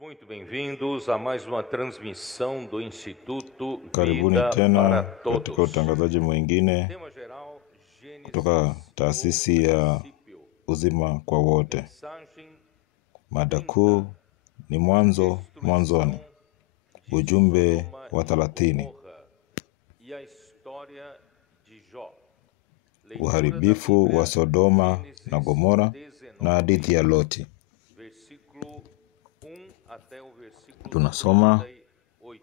Muito bem-vindos a mais uma transmissão do Instituto Karibuni Vida tena para katika Todos. utangazaji mwingine Tema geral, Gênesis kutoka taasisi ya princípio. uzima kwa wote. Mensagem Mada kuu ni mwanzoni, de ujumbe Sodoma wa e 30, Gomorra e a história de Jó. uharibifu wa Sodoma na Gomora na hadithi ya Loti. Versículo 1 até o versículo Tunasoma 38.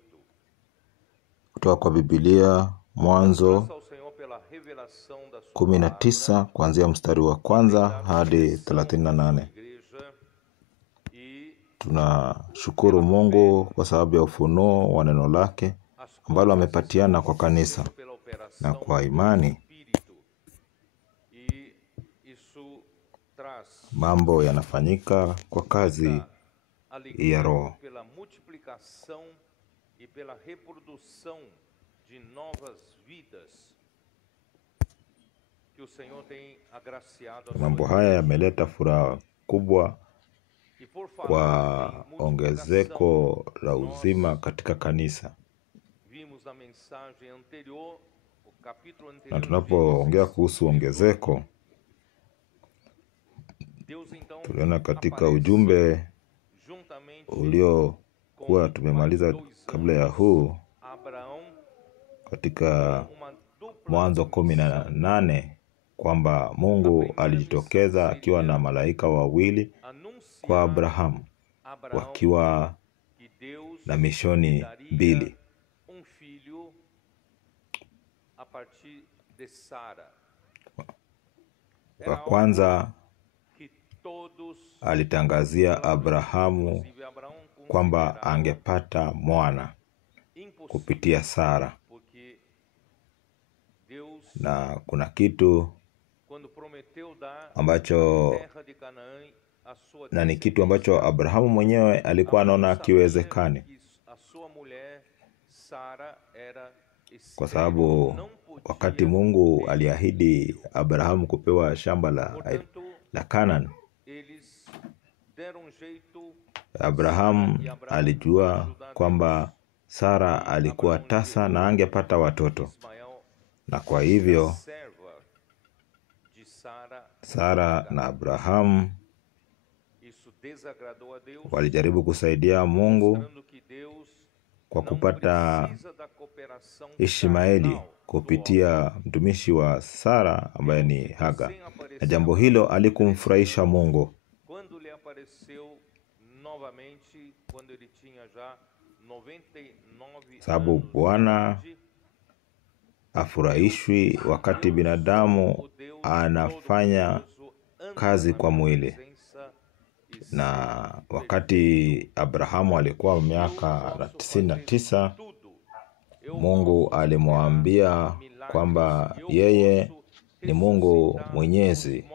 kutoka kwa Biblia Mwanzo Graças ao Senhor pela revelação da sua 19 kuanzia mstari wa kwanza hadi 38. igreja e Tunashukuru Mungu kwa sababu ya ufunuo wa neno lake ambalo amepatiana kwa kanisa pela operação na kwa imani Espírito. E isso traz mambo yanafanyika kwa kazi alegria ya Roho. pela multiplicação e pela reprodução de novas vidas que o Senhor tem agraciado a Mambo sua haya yameleta furaha kubwa E por kwa falar em ongezeko multiplicação, la uzima katika kanisa. vimos na mensagem anterior, o capítulo Na anterior, tunapoongea kuhusu ongezeko, Deus então tuliona katika aparece ujumbe juntamente uliokuwa tumemaliza kabla ya huu Abraão katika uma dupla Mwanzo 18 kwamba Mungu alijitokeza akiwa na malaika wawili kwa Abrahamu wakiwa que Deus na mishoni mbili. filho a partir de Sara. Wa kwanza Que todos, alitangazia Abrahamu inclusive Abraão, kwamba angepata mwana kupitia Sara, porque Deus, na kuna kitu quando prometeu dar ambacho terra de Canaã a sua na ni kitu ambacho Abrahamu mwenyewe alikuwa anaona kiwezekani, que a sua mulher Sara era kwa sababu wakati Mungu aliahidi Abrahamu kupewa shamba la Canaan, eles deram jeito Abrahamu alijua kwamba Sara alikuwa tasa na angepata watoto, Ismael, na kwa hivyo serva de Sara. Sara na Abrahamu Isso desagradou a Deus, walijaribu kusaidia Mungu mostrando que Deus kwa não kupata precisa da cooperação Ishmaeli carnal do kupitia mtumishi wa Sara ambaye ni Hagar, Sem aparecer na jambo hilo alikumfurahisha Mungu. quando lhe apareceu novamente, quando ele tinha já 99 Sababu anos Bwana de idade, afurahishwi wakati binadamu o Deus anafanya Todo-Poderoso anda kazi na kwa mwili. presença e Na wakati Abrahamu alikuwa miaka 99, tudo. Eu Mungu alimwambia kwamba yeye ni Mungu mwenyezi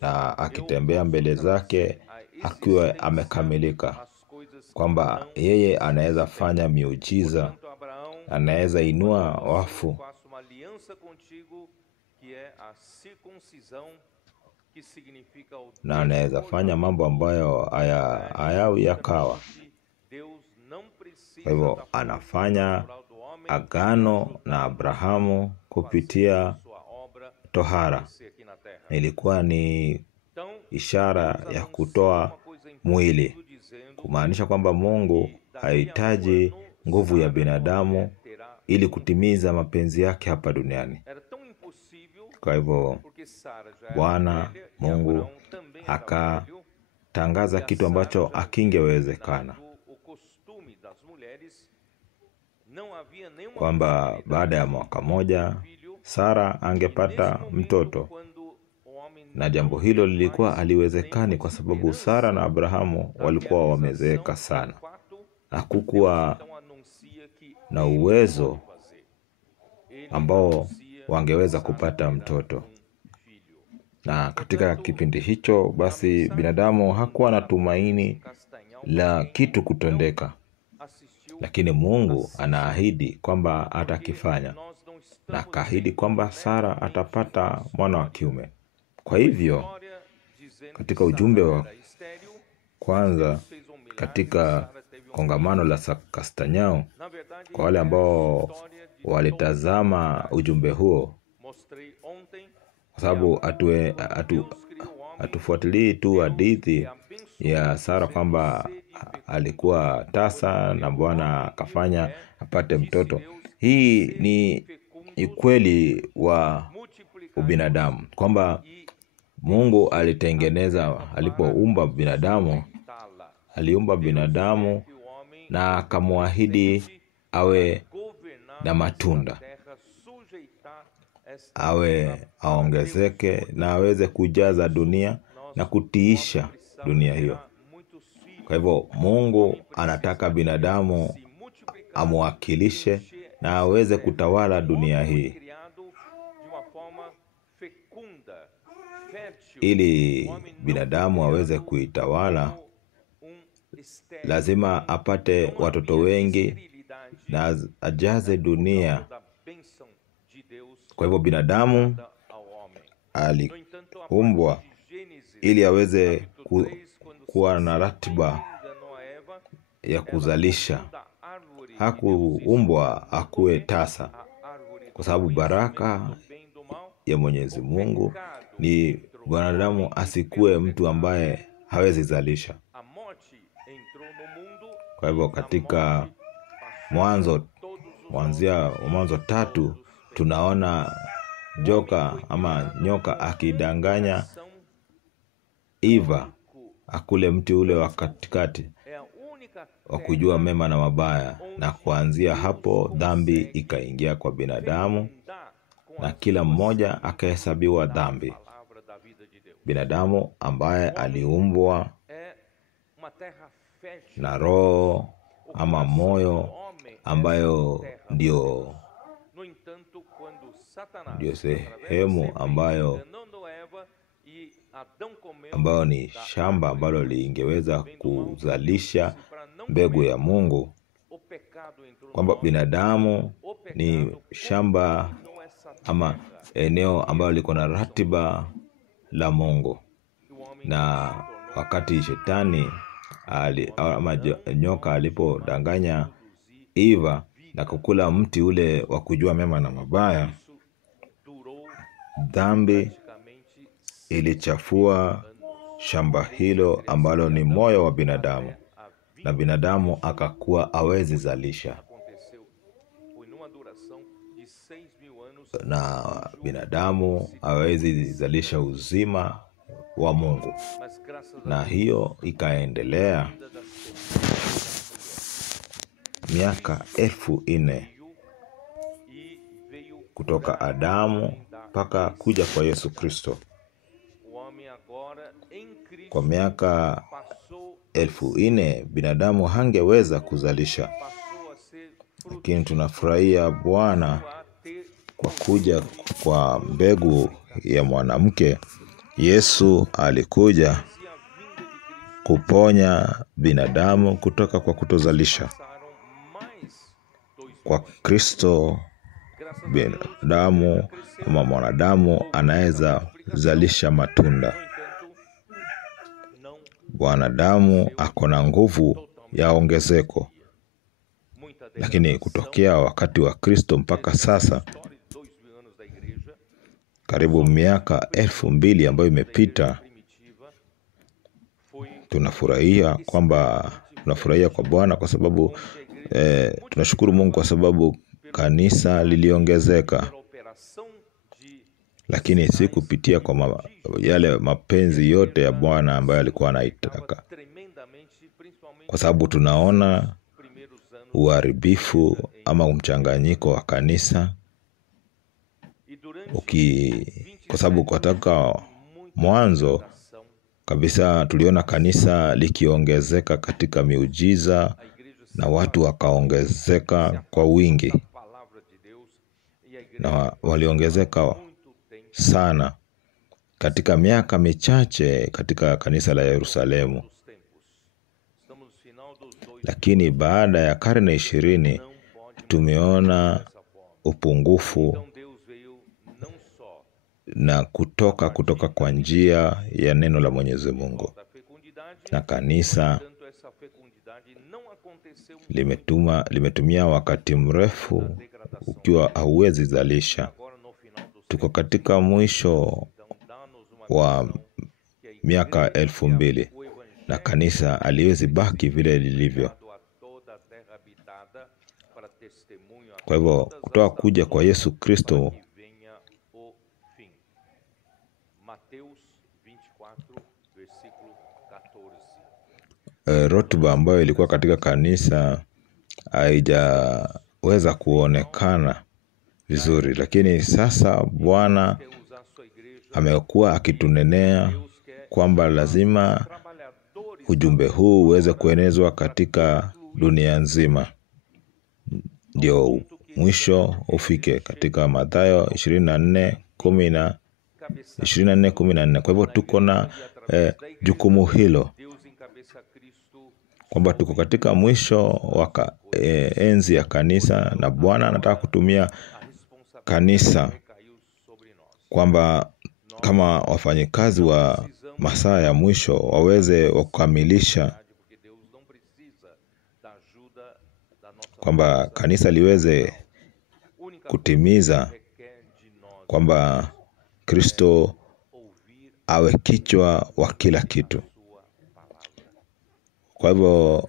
na akitembea mbele zake akiwa amekamilika, as coisas kwamba yeye anaweza fanya miujiza, Portanto, Abraão, anaweza inua wafu, faço uma aliança contigo, que é a circuncisão, que significa o na anaweza fanya mambo ambayo hayawi yakawa. Deus não precisa Kwa hivyo da anafanya natural do homem agano na Abrahamu kupitia sua obra tohara. ser aqui na terra. Ilikuwa ni Então, ishara Deus ya anuncia kutoa uma coisa em mwili, tudo, dizendo kumaanisha kwamba Mungu hahitaji nguvu ya binadamu ili kutimiza mapenzi yake hapa duniani. era tão impossível Kwa hivyo porque Sara já era Bwana velha, e Mungu Abraão também era velho, akatangaza kitu ambacho akingewezekana, o costume das mulheres, não havia nenhuma kwamba baada ya mwaka moja Sara angepata mtoto, quando o homem na jambo hilo lilikuwa haliwezekani kwa sababu Sara na Abrahamu walikuwa wamezeeka sana, fato hakukuwa então anuncia que na uwezo fazer. Ele ambao anuncia wangeweza kupata mtoto. filho. Na katika kipindi hicho basi binadamu hakuwa na tumaini Castanhal la kitu kutendeka, assistiu, lakini Mungu anaahidi kwamba atakifanya, nós não na estamos akaahidi kwamba Sara atapata mwana wa kiume. Kwa hivyo história dizendo katika ujumbe wa estéril, kwanza katika kongamano la Castanhão. Na verdade, Kwa wale ambao walitazama ujumbe huo, mostrei ontem kwa sababu hatufuatilii tu hadithi ya Sara kwamba alikuwa tasa na Bwana akafanya apate mtoto. Hii ni ukweli wa ubinadamu, kwamba Mungu alipoumba binadamu, aliumba binadamu na akamwahidi awe na matunda, aongezeke na aweze kujaza dunia na kutiisha dunia hiyo. Kwa hivyo Mungu anataka binadamu amwakilishe na aweze kutawala dunia hii. Ili binadamu aweze kuitawala, lazima apate watoto wengi na ajaze dunia. Kwa hivyo binadamu aliumbwa ili aweze kuwa na ratiba ya kuzalisha. Hakuumbwa akuwe tasa, kwa sababu baraka ya Mwenyezi Mungu ni mwanadamu asikuwe mtu ambaye hawezi zalisha. Kwa hivyo katika Mwanzo 3 tunaona nyoka akidanganya Eva akule mti ule wa katikati wa kujua mema na mabaya, na kuanzia hapo dhambi ikaingia kwa binadamu na kila mmoja akahesabiwa dhambi. Binadamu ambaye aliumbwa na roho ama moyo ambayo ndio sehemu ambayo ni shamba ambalo lingeweza kuzalisha mbegu ya Mungu, kwamba binadamu ni shamba ama eneo ambalo liko na ratiba la Mungu. Na wakati shetani ama nyoka alipodanganya Eva na kukula mti ule wa kujua mema na mabaya, dhambi ilichafua shamba hilo ambalo ni moyo wa binadamu, na binadamu akakuwa hawezi zalisha, na binadamu hawezi zalisha uzima wa Mungu. Na hiyo ikaendelea miaka 4,000 kutoka Adamu mpaka kuja kwa Yesu Kristo. Kwa miaka 4,000 binadamu hangeweza kuzalisha, lakini tunafurahia Bwana kwa kuja kwa mbegu ya mwanamke. Yesu alikuja kuponya binadamu kutoka kwa kutozalisha. Kwa Kristo binadamu ama mwanadamu anaweza zalisha matunda. Mwanadamu ako na nguvu ya ongezeko, lakini kutokea wakati wa Kristo mpaka sasa, karibu miaka 2,000 ambayo imepita, tunafurahia kwa Bwana kwa sababu tunashukuru Mungu kwa sababu kanisa liliongezeka, lakini si kupitia kwa yale mapenzi yote ya Bwana ambayo alikuwa anaitaka, kwa sababu tunaona uharibifu ama mchanganyiko wa kanisa kwa sababu katika mwanzo kabisa tuliona kanisa likiongezeka katika miujiza na watu wakaongezeka kwa wingi, na waliongezeka sana katika miaka michache katika kanisa la Yerusalemu. Lakini baada ya karne 20 tumeona upungufu na kutoka kwa njia ya neno la Mwenyezi Mungu, na kanisa limetumia wakati mrefu ukiwa hauwezi zalisha. Tuko katika mwisho wa miaka 2000 na kanisa haliwezi baki vile lilivyo. Kwa hivyo kutoka kuja kwa Yesu Kristo, rotuba ambayo ilikuwa katika kanisa haijaweza kuonekana vizuri, lakini sasa Bwana amekuwa akitunenea kwamba lazima ujumbe huu uweze kuenezwa katika dunia nzima, ndio mwisho ufike, katika Mathayo 24:14. Kwa hivyo tuko na jukumu hilo, kwamba tuko katika mwisho wa enzi ya kanisa, na Bwana anataka kutumia kanisa kwamba kama wafanyikazi wa masaa ya mwisho waweze kukamilisha, kwamba kanisa liweze kutimiza kwamba Kristo awe kichwa wa kila kitu. Kwa hivyo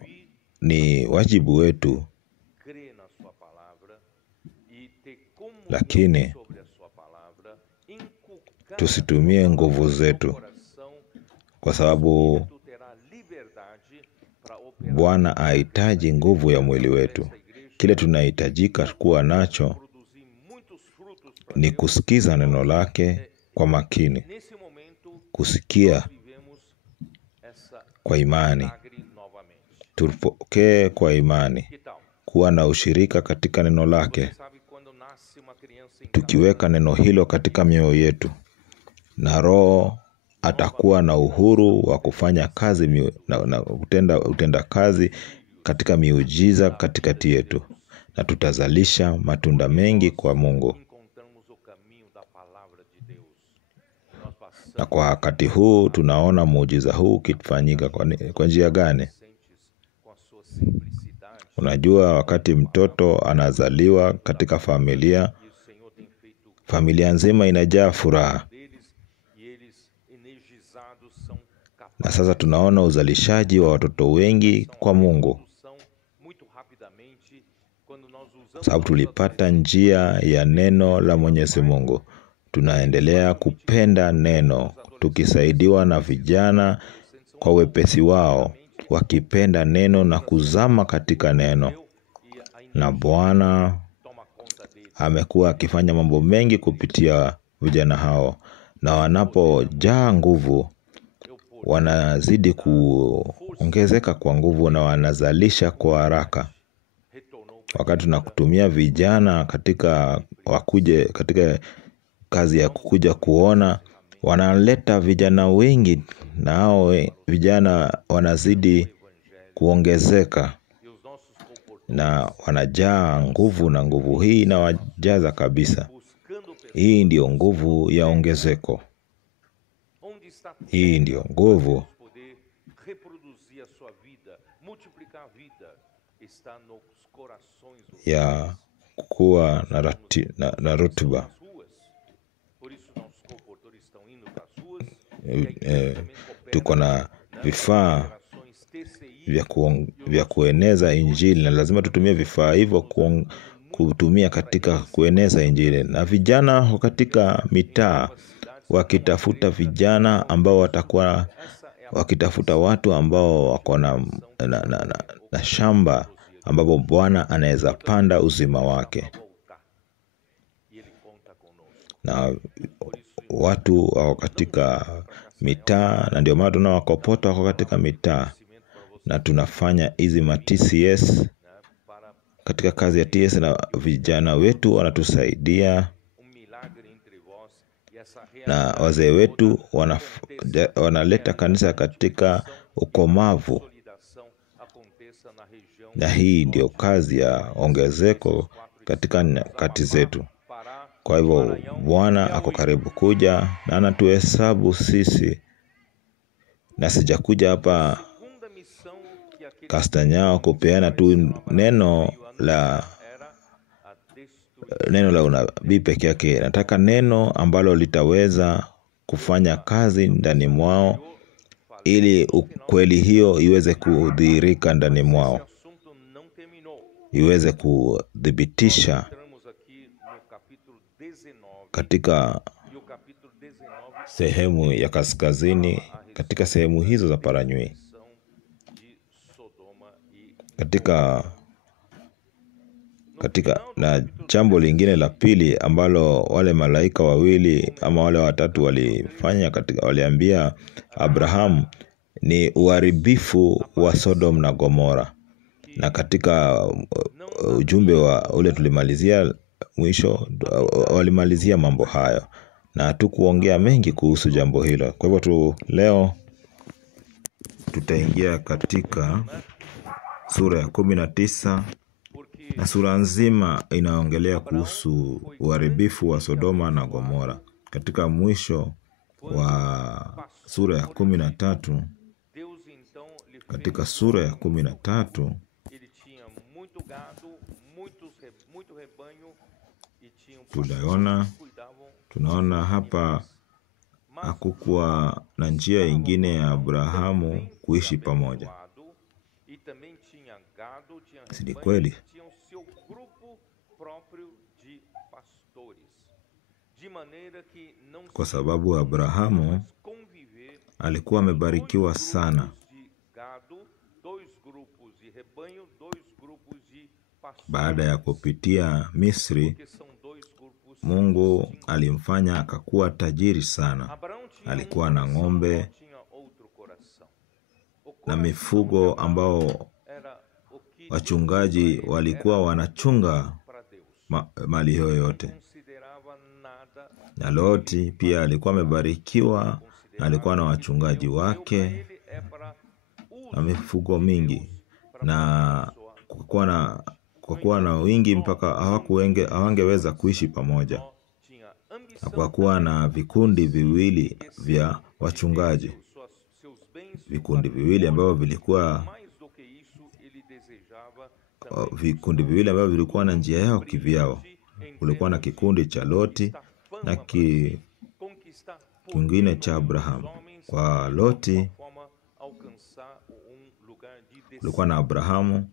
ni wajibu wetu, lakini tusitumie nguvu zetu, kwa sababu Bwana hahitaji nguvu ya mwili wetu. Kile tunahitajika kuwa nacho ni kusikiza neno lake kwa makini, kusikia kwa imani, tupokee kwa imani, kuwa na ushirika katika neno lake, tukiweka neno hilo katika mioyo yetu, na Roho atakuwa na uhuru wa kufanya kazi na utenda kazi katika miujiza katikati yetu, na tutazalisha matunda mengi kwa Mungu. Na kwa wakati huu tunaona muujiza huu ukifanyika kwa njia gani? Unajua, wakati mtoto anazaliwa katika familia nzima inajaa furaha. Na sasa tunaona uzalishaji wa watoto wengi kwa Mungu, sababu tulipata njia ya neno la Mwenyezi Mungu. Tunaendelea kupenda neno, tukisaidiwa na vijana kwa wepesi wao, wakipenda neno na kuzama katika neno. Na Bwana amekuwa akifanya mambo mengi kupitia vijana hao, na wanapojaa nguvu wanazidi kuongezeka kwa nguvu na wanazalisha kwa haraka. Wakati tunakutumia vijana katika kazi ya kukuja kuona, wanaleta vijana wengi, na hao vijana wanazidi kuongezeka na wanajaa nguvu, na nguvu hii inawajaza kabisa. Hii ndio nguvu ya ongezeko. Hii ndio nguvu ya kuwa na rutuba. Tuko na vifaa vya kueneza Injili, na lazima tutumie vifaa hivyo kutumia katika kueneza Injili. Na vijana katika mitaa wakitafuta vijana ambao watakuwa wakitafuta watu ambao wako na shamba ambapo Bwana anaweza panda uzima wake, na watu wako katika mitaa, na ndio maana tunawakopota wako katika mitaa, na tunafanya hizi TCS katika kazi ya TS, na vijana wetu wanatusaidia, na wazee wetu wanaleta kanisa katika ukomavu. Na hii ndio kazi ya ongezeko katika nyakati zetu. Kwa hivyo Bwana ako karibu kuja, na anatuhesabu sisi. Na sijakuja hapa Castanhal kupeana tu neno la unabii peke yake. Nataka neno ambalo litaweza kufanya kazi ndani mwao, ili ukweli hiyo iweze kudhihirika ndani mwao, iweze kudhibitisha katika sehemu ya kaskazini, katika sehemu hizo za Paranyui, katika na jambo lingine la pili ambalo wale malaika wawili ama wale watatu walifanya, waliambia Abrahamu, ni uharibifu wa Sodom na Gomora. Na katika ujumbe wa ule tulimalizia mwisho, walimalizia mambo hayo na hatukuongea mengi kuhusu jambo hilo. Kwa hivyo leo tutaingia katika sura ya 19, na sura nzima inaongelea kuhusu uharibifu wa Sodoma na Gomora. Katika mwisho wa sura ya 13, katika sura ya 13 tunaona hapa hakukuwa na njia ingine ya Abrahamu kuishi pamoja. Si ni kweli? Kwa sababu Abrahamu alikuwa amebarikiwa sana. Baada ya kupitia Misri, Mungu alimfanya akakuwa tajiri sana. Alikuwa na ng'ombe na mifugo ambao wachungaji walikuwa wanachunga mali hiyo yote. Na Loti pia alikuwa amebarikiwa, na alikuwa na wachungaji wake na mifugo mingi, na kwa kuwa na wingi mpaka hawangeweza kuishi pamoja, na kwa kuwa na vikundi viwili vya wachungaji, vikundi viwili ambavyo vilikuwa na njia yao kivyao. Kulikuwa na kikundi cha Loti na kingine cha Abrahamu. Kwa Loti kulikuwa na Abrahamu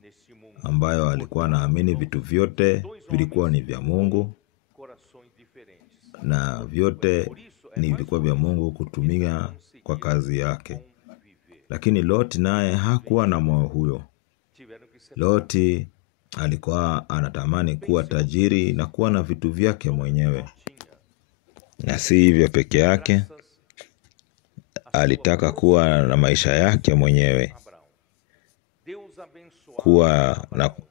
ambayo alikuwa anaamini vitu vyote vilikuwa ni vya Mungu, na vyote vilikuwa vya Mungu kutumia kwa kazi yake. Lakini Loti naye hakuwa na moyo huyo. Loti alikuwa anatamani kuwa tajiri na kuwa na vitu vyake mwenyewe. Na si hivyo peke yake, alitaka kuwa na maisha yake mwenyewe,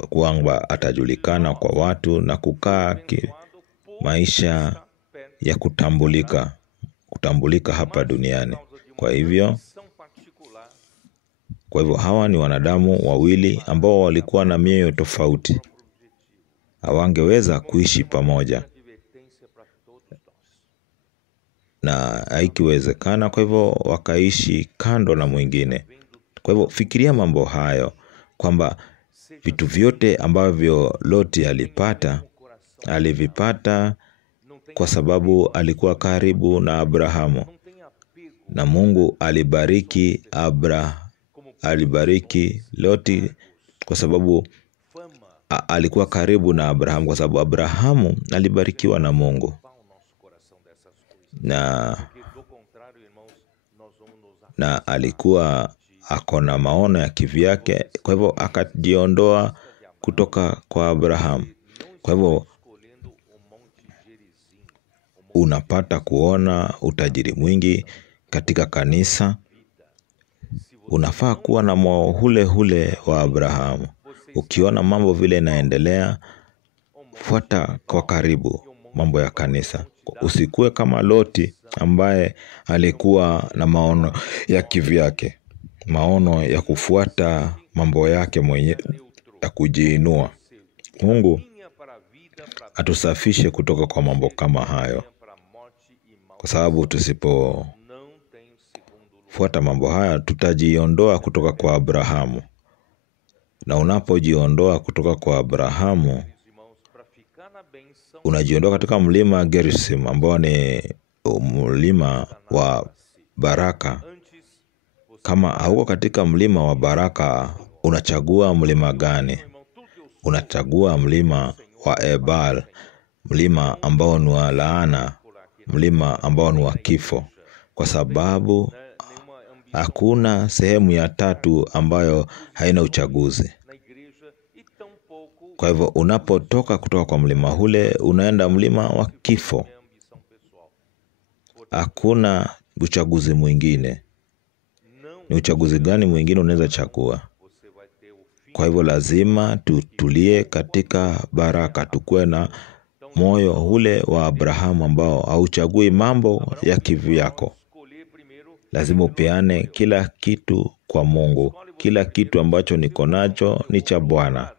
kwamba atajulikana kwa watu na kukaa maisha ya kutambulika hapa duniani. Kwa hivyo hawa ni wanadamu wawili ambao walikuwa na mioyo tofauti. Hawangeweza kuishi pamoja, na haikiwezekana. Kwa hivyo wakaishi kando na mwingine. Kwa hivyo fikiria mambo hayo, kwamba vitu vyote ambavyo Loti alivipata kwa sababu alikuwa karibu na Abrahamu, na Mungu alibariki Loti kwa sababu alikuwa karibu na Abrahamu, kwa sababu Abrahamu alibarikiwa na Mungu, na alikuwa akona maono ya kivyake. Kwa hivyo akajiondoa kutoka kwa Abrahamu. Kwa hivyo unapata kuona utajiri mwingi katika kanisa. Unafaa kuwa na moyo ule wa Abrahamu. Ukiona mambo vile inaendelea, fuata kwa karibu mambo ya kanisa. Usikue kama Loti ambaye alikuwa na maono ya kivyake, maono ya kufuata mambo yake mwenyewe ya kujiinua. Mungu atusafishe kutoka kwa mambo kama hayo, kwa sababu tusipofuata mambo haya tutajiondoa kutoka kwa Abrahamu, Na unapojiondoa kutoka kwa Abrahamu, unajiondoa katika mlima Gerizim ambao ni mlima wa baraka. Kama hauko katika mlima wa baraka, unachagua mlima gani? Unachagua mlima wa Ebal, mlima ambao ni wa laana, mlima ambao ni wa kifo, kwa sababu hakuna sehemu ya tatu ambayo haina uchaguzi. Kwa hivyo unapotoka kutoka kwa mlima ule, unaenda mlima wa kifo. Hakuna uchaguzi mwingine. Ni uchaguzi gani mwingine unaweza chagua? Kwa hivyo lazima tutulie katika baraka, tukue na moyo ule wa Abrahamu ambao hauchagui mambo ya kivyako. Lazima upeane kila kitu kwa Mungu. Kila kitu ambacho niko nacho ni cha Bwana.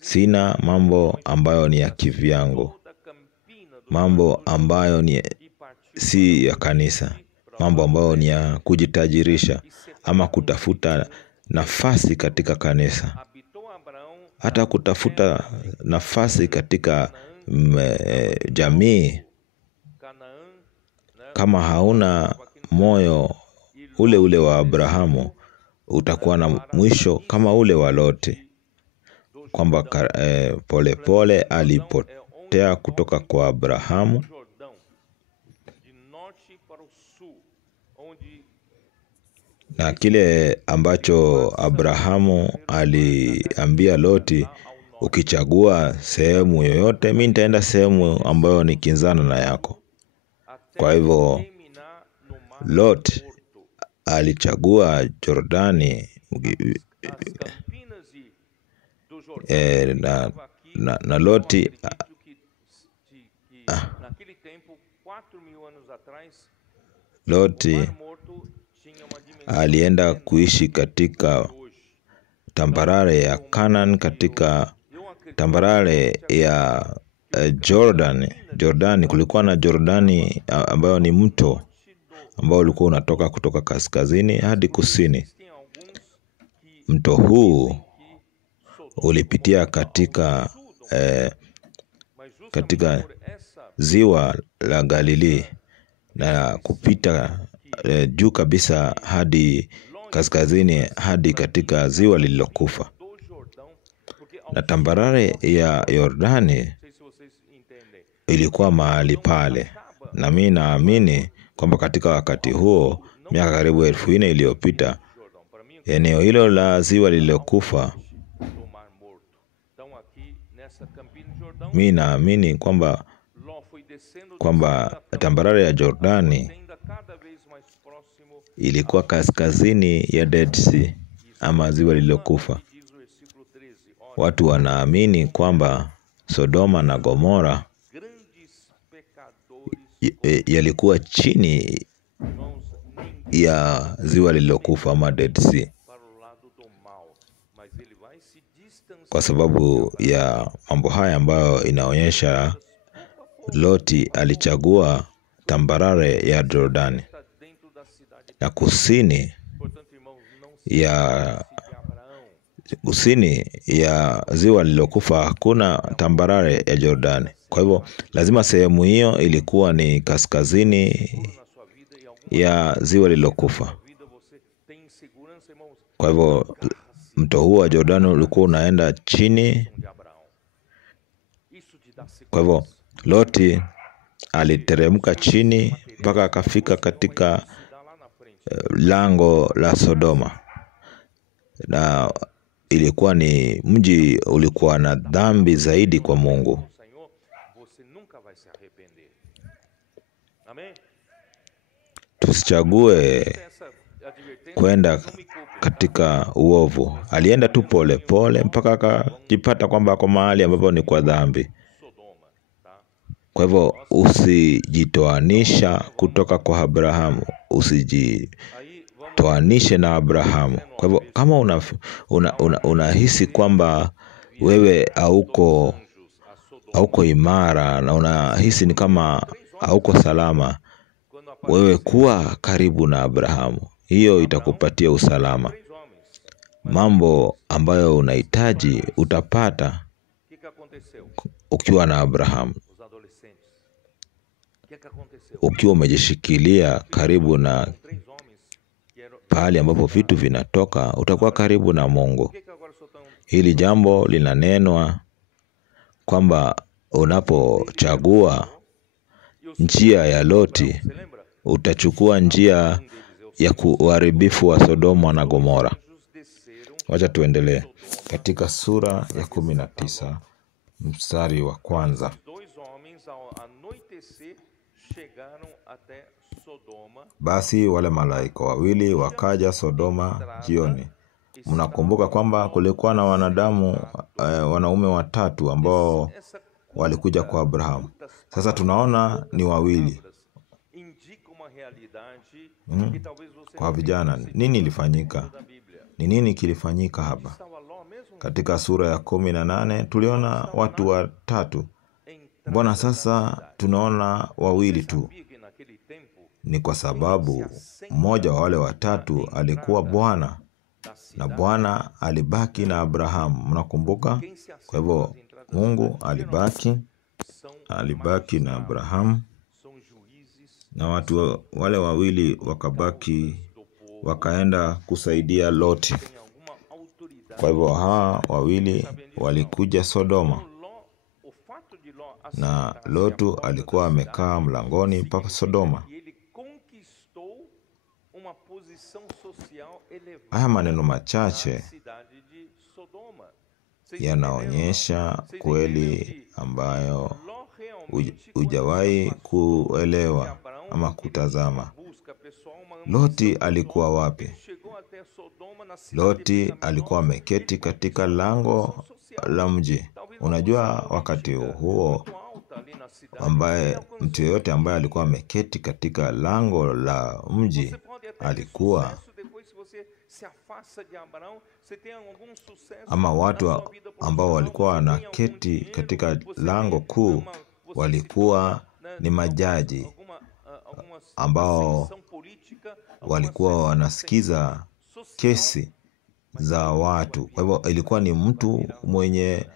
Sina mambo ambayo ni ya kivyangu, mambo ambayo si ya kanisa, mambo ambayo ni ya kujitajirisha ama kutafuta nafasi katika kanisa. Hata kutafuta nafasi katika jamii, kama hauna moyo ule wa Abrahamu, utakuwa na mwisho kama ule wa Loti, kwamba polepole alipotea kutoka kwa Abrahamu. Na kile ambacho Abrahamu aliambia Loti, ukichagua sehemu yoyote, mimi nitaenda sehemu ambayo ni kinzana na yako. Kwa hivyo Lot alichagua Jordani, na Loti alienda kuishi katika tambarare ya Canaan, katika tambarare ya Jordani. Kulikuwa na Jordani ambayo ni mto ambao ulikuwa unatoka kutoka kaskazini hadi kusini. Mto huu ulipitia katika ziwa la Galili na kupita juu kabisa hadi kaskazini hadi katika ziwa lililokufa. Na tambarare ya Yordani ilikuwa mahali pale. Na mimi naamini kwamba katika wakati huo, miaka karibu 1400 iliyopita, eneo hilo la ziwa lililokufa, mimi naamini kwamba tambarare ya Jordani ilikuwa kaskazini ya Dead Sea ama ziwa lililokufa. Watu wanaamini kwamba Sodoma na Gomora yalikuwa chini ya ziwa lililokufa ama Dead Sea, kwa sababu ya mambo haya ambayo inaonyesha Loti alichagua tambarare ya Jordani. Na kusini ya ziwa lililokufa hakuna tambarare ya Jordani. Kwa hivyo lazima sehemu hiyo ilikuwa ni kaskazini ya ziwa lililokufa. Kwa hivyo mto huo wa Jordani ulikuwa unaenda chini. Kwa hivyo Loti aliteremka chini mpaka akafika katika lango la Sodoma. Na ilikuwa ni mji ulikuwa na dhambi zaidi kwa Mungu. Tusichague kwenda katika uovu. Alienda tu pole pole mpaka akajipata kwamba ako mahali ambapo ni kwa dhambi. Kwa hivyo usijitoanisha kutoka kwa Abrahamu, usijitoanishe na Abrahamu. Kwa hivyo kama unahisi kwamba wewe hauko imara na unahisi ni kama hauko salama, wewe kuwa karibu na Abrahamu. Hiyo itakupatia usalama. mambo ambayo unahitaji utapata O que aconteceu? ukiwa na Abrahamu. Os adolescentes. O que aconteceu? Ukiwa umejishikilia karibu na 3 homens que eram. pahali ambapo vitu vinatoka, utakuwa karibu na Mungu. Por que agora sou tão. Hili jambo linanenwa kwamba unapochagua njia ya Loti, Você lembra? utachukua njia ya uharibifu wa Sodoma na Gomora. Anjos desceram. Wacha tuendelee katika sura ya 19 mstari wa kwanza. Dois homens ao anoitecer chegaram até Sodoma. Basi wale malaika wawili wakaja Sodoma jioni. Mnakumbuka kwamba kulikuwa na wanaume watatu ambao walikuja kwa Abrahamu. Sasa tunaona ni wawili. Indica uma realidade que talvez você Kwa vijana, nini ilifanyika? da Bíblia. Ni nini kilifanyika hapa? Estava Ló mesmo Katika sura ya 18 tuliona watu watatu. Mbona sasa tunaona wawili tu? sabia que naquele tempo Ni kwa sababu mmoja wa wale watatu alikuwa Bwana, da na cidade Bwana alibaki na Abrahamu. Mnakumbuka? quem se Kwa hivyo Mungu alibaki na Abrahamu, são juízes na watu wale wawili wakabaki, wakaenda kusaidia Loti. têm alguma autoridade. Kwa hivyo hawa wawili walikuja Sodoma, Ló, o fato de Ló na Lotu alikuwa amekaa mlangoni pa Sodoma. e ele conquistou uma posição social elevada Haya maneno na machache cidade de Sodoma. Vocês yanaonyesha entenderam? kweli ambayo Ló realmente hujawahi kuelewa ama kutazama. busca pessoal uma Loti alikuwa wapi? chegou até Sodoma na cidade Loti alikuwa ameketi katika lango la mji. Unajua, wakati huo alta ali na cidade. ambaye mtu yeyote ambaye alikuwa ameketi katika lango la mji Você pode até ter alikuwa, sucesso depois se você se afasta de Abraão, você tem algum sucesso ama watu na sua vida ambao profissional, walikuwa você tem algum wanaketi dinheiro, katika você lango tem kuu você walikuwa se torna, ni majaji alguma ambao perseguição política, alguma walikuwa wanasikiza social, kesi za watu. Kwa hivyo ilikuwa ni mtu mwenye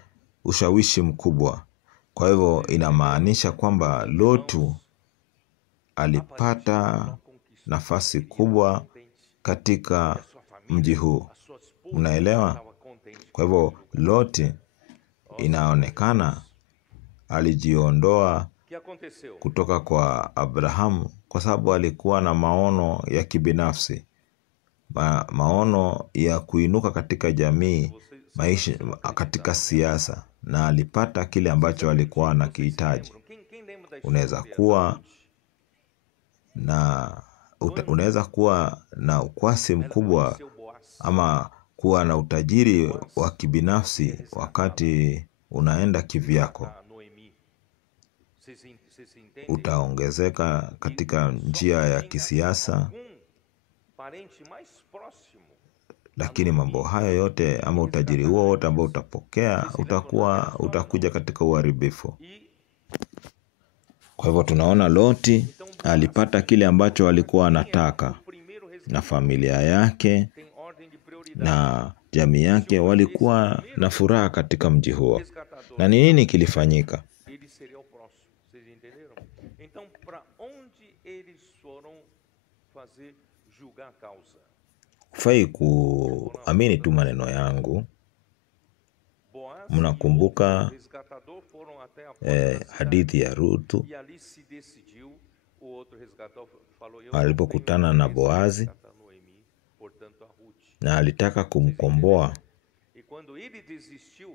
ushawishi mkubwa. Kwa hivyo inamaanisha kwamba Lotu alipata nafasi kubwa katika mji huu. Mnaelewa? Kwa hivyo Loti inaonekana alijiondoa O que aconteceu? kutoka kwa Abrahamu kwa sababu alikuwa na maono ya kibinafsi, maono ya kuinuka katika jamii, maisha katika siasa, na alipata kile ambacho alikuwa anakihitaji. Quem lembra da Unaweza kuwa na ukwasi mkubwa seu Boaz? ama kuwa na utajiri wa kibinafsi wakati unaenda kivyako. A Noemi. Vocês entendem? Utaongezeka katika njia ya kisiasa, Algum parente mais próximo lakini mambo hayo yote ama utajiri huo wote ambao utapokea utakuja katika uharibifu. e Kwa hivyo tunaona Loti alipata kile ambacho alikuwa anataka, o primeiro na familia yake tem ordem de prioridade. na jamii yake walikuwa na furaha katika mji huo. Resgatador, Na ni nini kilifanyika? ele seria o próximo. Vocês entenderam? Então, para onde eles foram fazer julgar a causa? Hufai kuamini tu maneno yangu. Boaz Mnakumbuka e o resgatador foram até a porta da cidade, hadithi ya Ruthu e ali se decidiu. O outro resgatador falou: eu alipokutana na Boazi resgatar Noemi, portanto a Ruth. na alitaka kumkomboa. E quando ele desistiu,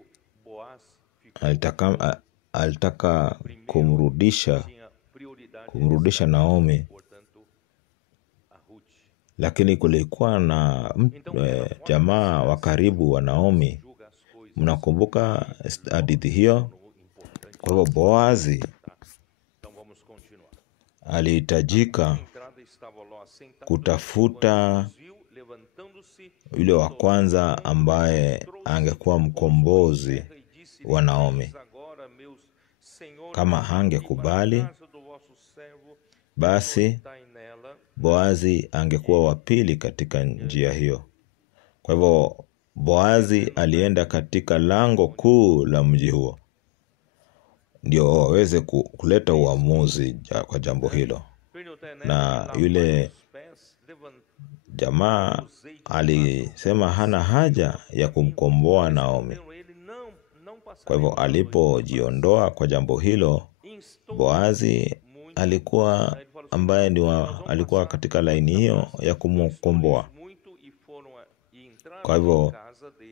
Boaz ficou. Alitaka Tinha prioridade kumrudisha Naomi, portanto a Ruth. lakini kulikuwa na jamaa wa karibu wa Naomi. Julga as coisas Mnakumbuka hadithi hiyo? importante. Kwa hivyo Boazi Então vamos continuar. alihitajika Na entrada estava Ló assentado, kutafuta viu, levantando-se yule wa kwanza ambaye angekuwa mkombozi e disse: wa Naomi. agora, meus senhores, Kama hangekubali, para a casa do vosso servo, basi estai nela. Boazi angekuwa wa pili katika njia hiyo. Kwa hivyo Boazi alienda katika lango kuu la mji huo ndio waweze kuleta uamuzi kwa jambo hilo. Na yule jamaa alisema hana haja ya kumkomboa Naomi. Kwa hivyo alipojiondoa kwa jambo hilo, Boazi alikuwa alikuwa katika laini hiyo ya kumkomboa. Kwa hivyo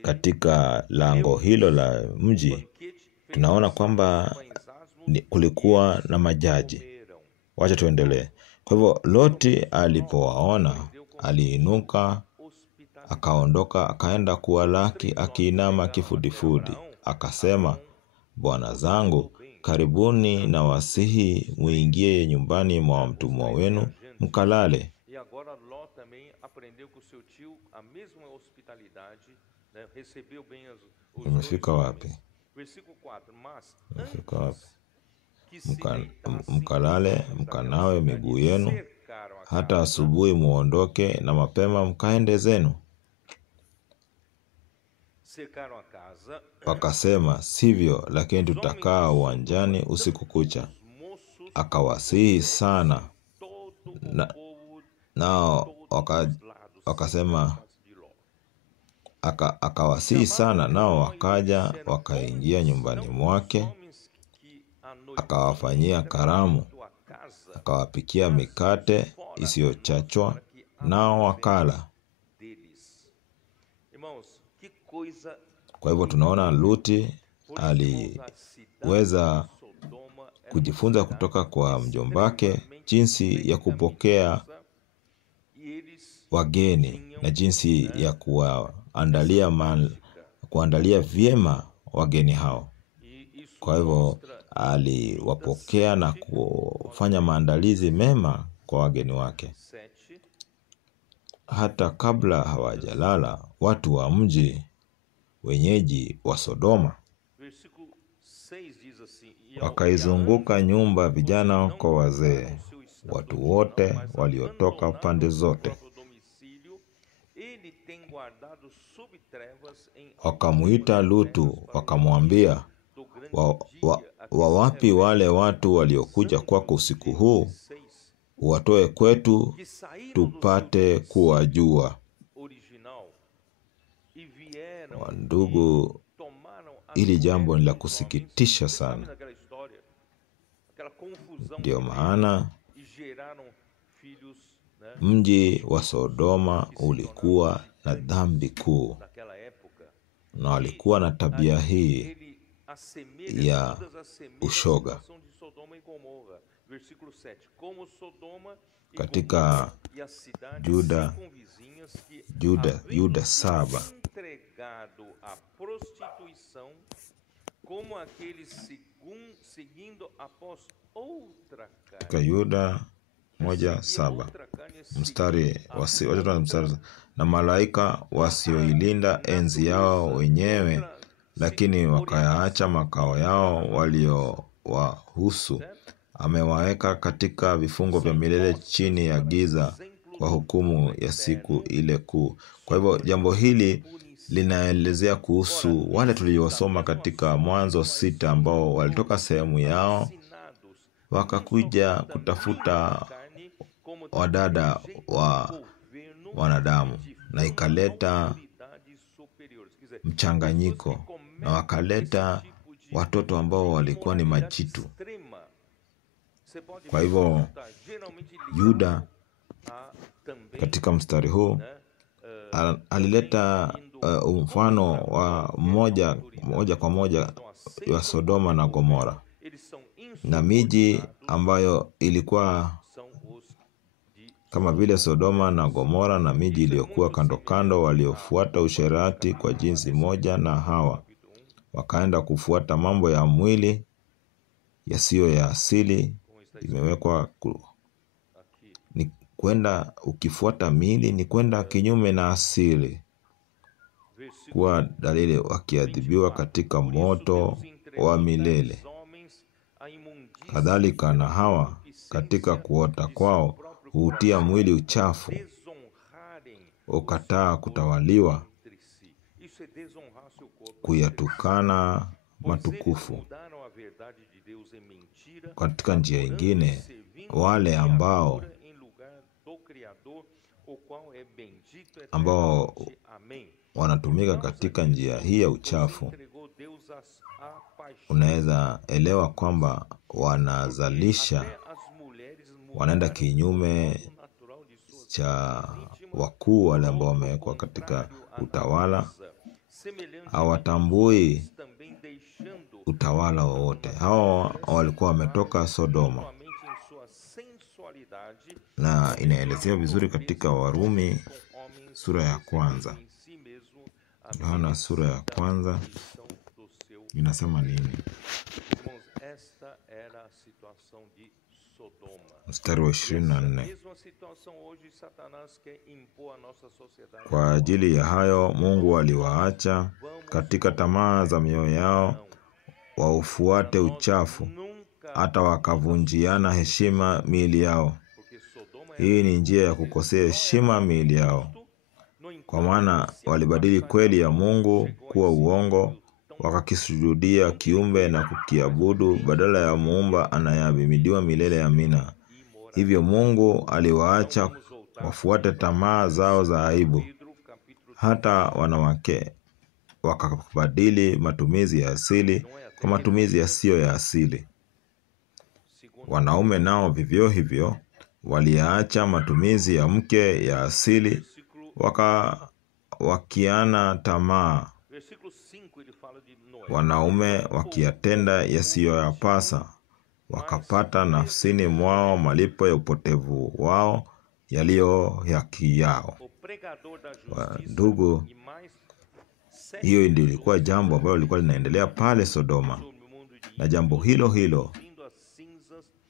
katika lango hilo la mji tunaona kwamba kulikuwa na majaji. Wacha tuendelee. Kwa hivyo Loti alipowaona, aliinuka, akaondoka, akaenda kuwalaki akiinama kifudifudi. Akasema, bwana zangu, karibuni na wasihi muingie nyumbani mwa mtumwa wenu mkalale. Umefika wapi? Umefika wapi? Mkalale, mkanawe miguu yenu, hata asubuhi muondoke na mapema mkaende zenu. Wakasema, sivyo, lakini tutakaa uwanjani usiku kucha. Akawasihi sana, nao wakasema, akawasihi sana, nao wakaja wakaingia nyumbani mwake, akawafanyia karamu, akawapikia mikate isiyochachwa, nao wakala. Kwa hivyo tunaona Luti aliweza kujifunza kutoka kwa mjombake jinsi ya kupokea wageni na jinsi ya kuandalia vyema wageni hao. Kwa hivyo aliwapokea na kufanya maandalizi mema kwa wageni wake. Hata kabla hawajalala, watu wa mji, wenyeji wa Sodoma, wakaizunguka nyumba, vijana kwa wazee, watu wote waliotoka pande zote. Wakamuita Lutu, wakamwambia, wawapi wale watu waliokuja kwako usiku huu? Uwatoe kwetu tupate kuwajua. Wandugu, ili jambo ni la kusikitisha sana. Ndio maana mji wa Sodoma ulikuwa na dhambi kuu, na walikuwa na tabia hii ya ushoga. Katika Yuda 7, katika Yuda 1:7 mstari na malaika wasioilinda enzi yao wenyewe, lakini wakayaacha makao yao waliowahusu, amewaweka katika vifungo vya milele chini ya giza kwa hukumu ya siku ile kuu. Kwa hivyo jambo hili linaelezea kuhusu wale tuliosoma katika Mwanzo 6 ambao walitoka sehemu yao wakakuja kutafuta wadada wa wanadamu, na ikaleta mchanganyiko, na wakaleta watoto ambao walikuwa ni majitu. Kwa hivyo Yuda katika mstari huu alileta mfano wa moja kwa moja wa Sodoma na Gomora, na miji ambayo ilikuwa kama vile Sodoma na Gomora, na miji iliyokuwa kando kando, waliofuata usherati kwa jinsi moja na Hawa wakaenda kufuata mambo ya mwili yasiyo ya asili. Imewekwa ni kwenda, ukifuata mili ni kwenda kinyume na asili, kuwa dalili wakiadhibiwa katika moto wa milele. Kadhalika na Hawa katika kuota kwao huutia mwili uchafu, ukataa kutawaliwa. kuyatukana matukufu. Katika njia ingine, wale ambao wanatumika katika njia hii ya uchafu, unaweza elewa kwamba wanaenda kinyume cha wakuu wale ambao wamewekwa katika utawala. Hawatambui utawala wowote. Hao walikuwa wametoka Sodoma, na inaelezea vizuri katika Warumi sura ya 1. Yohana sura ya 1 inasema nini? Mstari wa 24. Kwa ajili ya hayo Mungu aliwaacha katika tamaa za mioyo yao waufuate uchafu, hata wakavunjiana heshima miili yao. Hii ni njia ya kukosea heshima miili yao, kwa maana walibadili kweli ya Mungu kuwa uongo, wakakisujudia kiumbe na kukiabudu badala ya Muumba anayeabudiwa milele. Amina. Hivyo Mungu aliwaacha wafuate tamaa zao za aibu. Hata wanawake wakabadili matumizi ya asili kwa matumizi yasiyo ya asili. Wanaume nao vivyo hivyo waliacha matumizi ya mke ya asili, wakiana tamaa. Wanaume wakiyatenda yasiyoyapasa, wakapata nafsini mwao malipo ya upotevu wao yaliyo haki yao. Ndugu, hiyo ndio ilikuwa jambo ambalo lilikuwa linaendelea pale Sodoma. Na jambo hilo hilo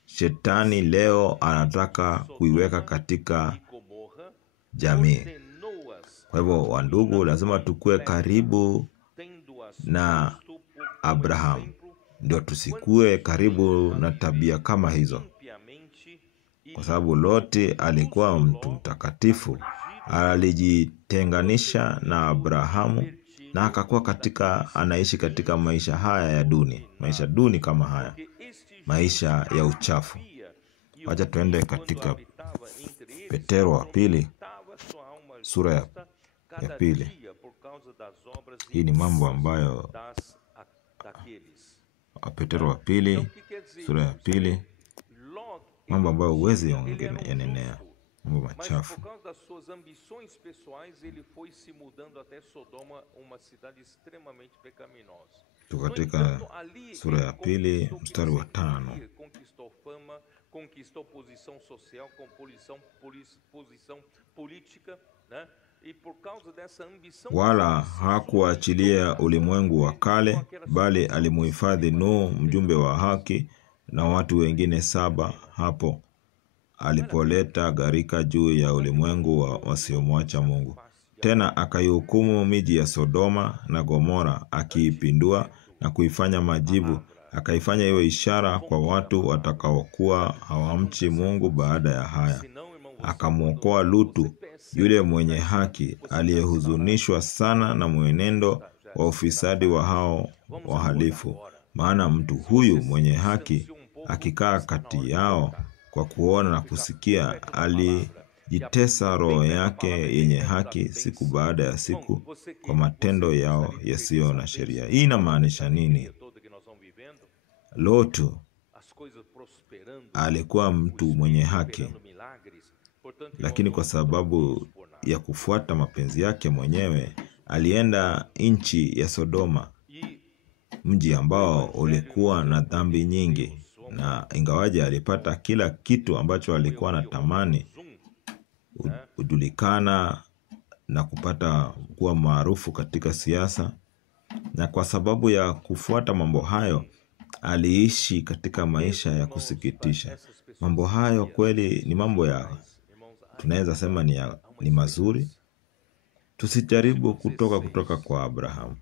Shetani leo anataka kuiweka katika jamii. Kwa hivyo, wandugu, lazima tukue karibu na Abraham, ndio tusikue karibu na tabia kama hizo. Kwa sababu Loti alikuwa mtu mtakatifu, alijitenganisha na Abrahamu na akakuwa anaishi katika maisha haya ya duni, maisha duni kama haya, maisha ya uchafu. Wacha tuende katika Petero wa pili sura ya 2. Hii ni mambo ambayo Petero wa pili sura ya 2, mambo ambayo huwezi yanenea, mambo machafu. Katika sura ya 2 mstari wa 5. Conquistou posição social, com posição política, né? E por causa dessa ambição, wala hakuachilia ulimwengu wa kale, bali alimuhifadhi Nuhu, mjumbe wa haki, na watu wengine 7 hapo alipoleta gharika juu ya ulimwengu wasiomwacha Mungu. Tena akaihukumu miji ya Sodoma na Gomora, akiipindua na kuifanya majivu, akaifanya iwe ishara kwa watu watakaokuwa hawamchi Mungu. Baada ya haya akamwokoa Lutu, yule mwenye haki, aliyehuzunishwa sana na mwenendo wa ufisadi wa hao wahalifu. Maana mtu huyu mwenye haki akikaa kati yao, kwa kuona na kusikia, alijitesa roho yake yenye haki siku baada ya siku kwa matendo yao yasiyo na sheria. Hii inamaanisha nini? Lotu alikuwa mtu mwenye haki, lakini kwa sababu ya kufuata mapenzi yake mwenyewe, alienda nchi ya Sodoma, mji ambao ulikuwa na dhambi nyingi. Na ingawaje alipata kila kitu ambacho alikuwa anatamani, kujulikana na kupata kuwa maarufu katika siasa, na kwa sababu ya kufuata mambo hayo, aliishi katika maisha ya kusikitisha. Mambo hayo kweli ni mambo tunaweza sema ni mazuri. Tusijaribu kutoka kwa Abraham.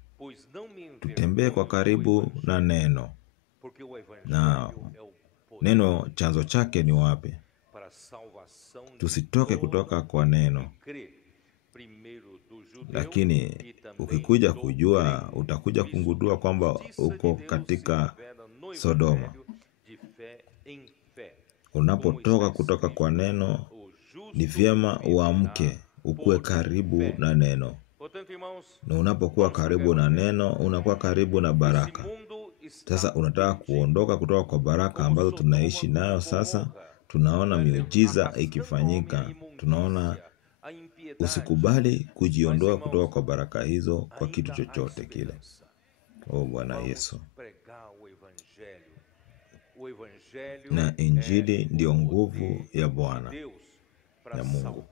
Tutembee kwa karibu na neno. Na neno chanzo chake ni wapi? Tusitoke kutoka kwa neno. Lakini ukikuja kujua, utakuja kugundua kwamba uko katika Sodoma. Unapotoka kutoka kwa neno, ni vyema uamke, ukue karibu na neno. Na unapokuwa karibu na neno, unakuwa karibu na baraka. Sasa unataka kuondoka kutoka kwa baraka ambazo tunaishi nayo sasa. Tunaona miujiza ikifanyika. Tunaona, usikubali kujiondoa kutoka kwa baraka hizo kwa kitu chochote kile. Bwana Yesu. Na Injili ndio nguvu ya Bwana ya Mungu.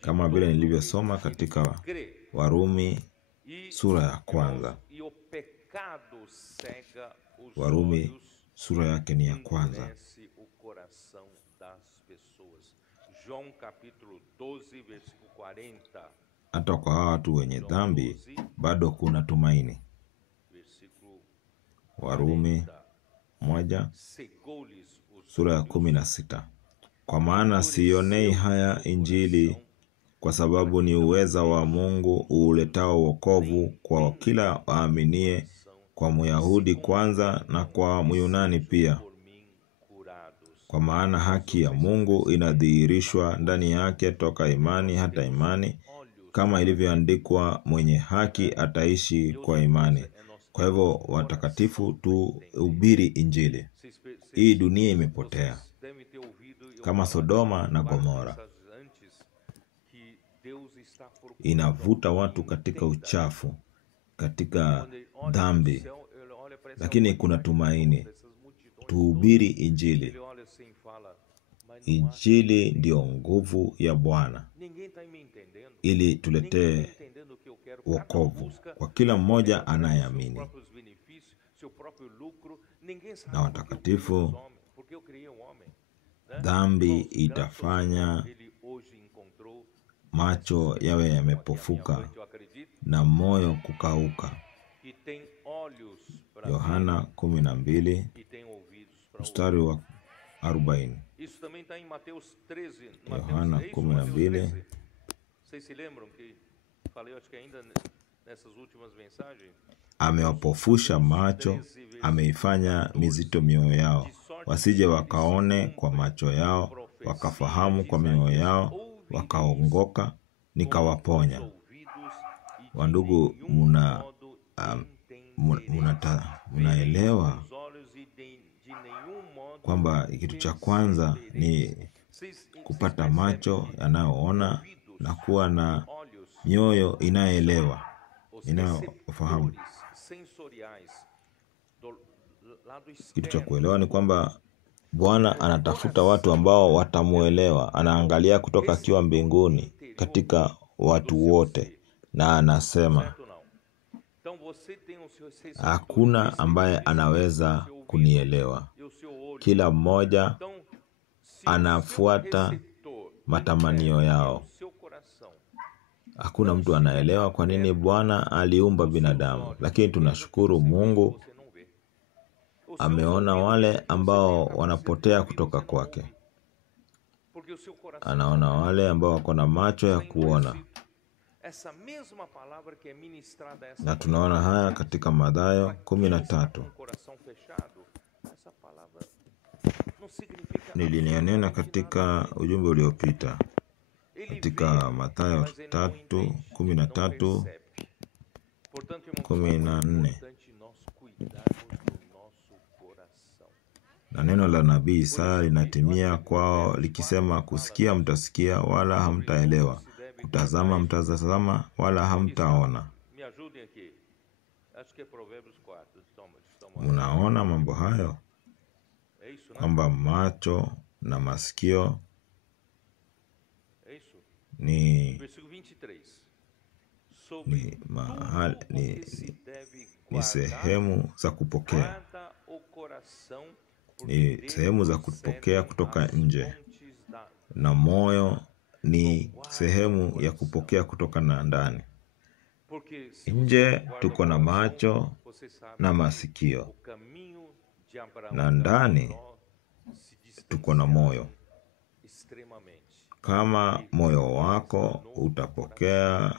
Kama vile nilivyosoma katika Warumi sura ya 1. Warumi sura yake ni ya 1. Hata kwa hawa watu wenye dhambi bado kuna tumaini. Warumi 1 sura ya 16. Kwa maana sionei haya Injili, kwa sababu ni uweza wa Mungu uletao wokovu kwa kila aaminie, kwa Myahudi kwanza na kwa Myunani pia. Kwa maana haki ya Mungu inadhihirishwa ndani yake toka imani hata imani, kama ilivyoandikwa, mwenye haki ataishi kwa imani. Kwa hivyo watakatifu, tuhubiri Injili. Hii dunia imepotea kama Sodoma na Gomora. Inavuta watu katika uchafu, katika dhambi. Lakini kuna tumaini. Tuhubiri Injili. Injili ndio nguvu ya Bwana, ili tuletee wokovu kwa kila mmoja anayeamini. Na watakatifu, dhambi itafanya macho yawe yamepofuka na moyo kukauka. Yohana 12 mstari wa 40. Yohana 12. Amewapofusha macho, ameifanya mizito mioyo yao, wasije wakaone kwa macho yao, wakafahamu kwa mioyo yao, wakaongoka, nikawaponya. Wandugu, munaelewa kwamba kitu cha kwanza ni kupata macho yanayoona na kuwa na mioyo inayoelewa, inayofahamu. Kitu cha kuelewa ni kwamba Bwana anatafuta watu ambao watamuelewa. Anaangalia kutoka akiwa mbinguni katika watu wote, na anasema, hakuna ambaye anaweza kunielewa. Kila mmoja anafuata matamanio yao. Hakuna mtu anaelewa kwa nini Bwana aliumba binadamu. Lakini tunashukuru Mungu, ameona wale ambao wanapotea kutoka kwake. Anaona wale ambao wako na macho ya kuona. Na tunaona haya katika Mathayo 13. Nilinena katika ujumbe uliopita katika Mathayo 13:14. Na neno la nabii Isaya linatimia kwao likisema, kusikia mtasikia wala hamtaelewa, kutazama mtazama wala hamtaona. Mnaona mambo hayo, kwamba macho na masikio ni sehemu za kupokea. Ni sehemu za kupokea kutoka nje, na moyo ni sehemu ya kupokea kutoka na ndani. Nje tuko na macho na masikio, na ndani tuko na moyo. Kama moyo wako utapokea,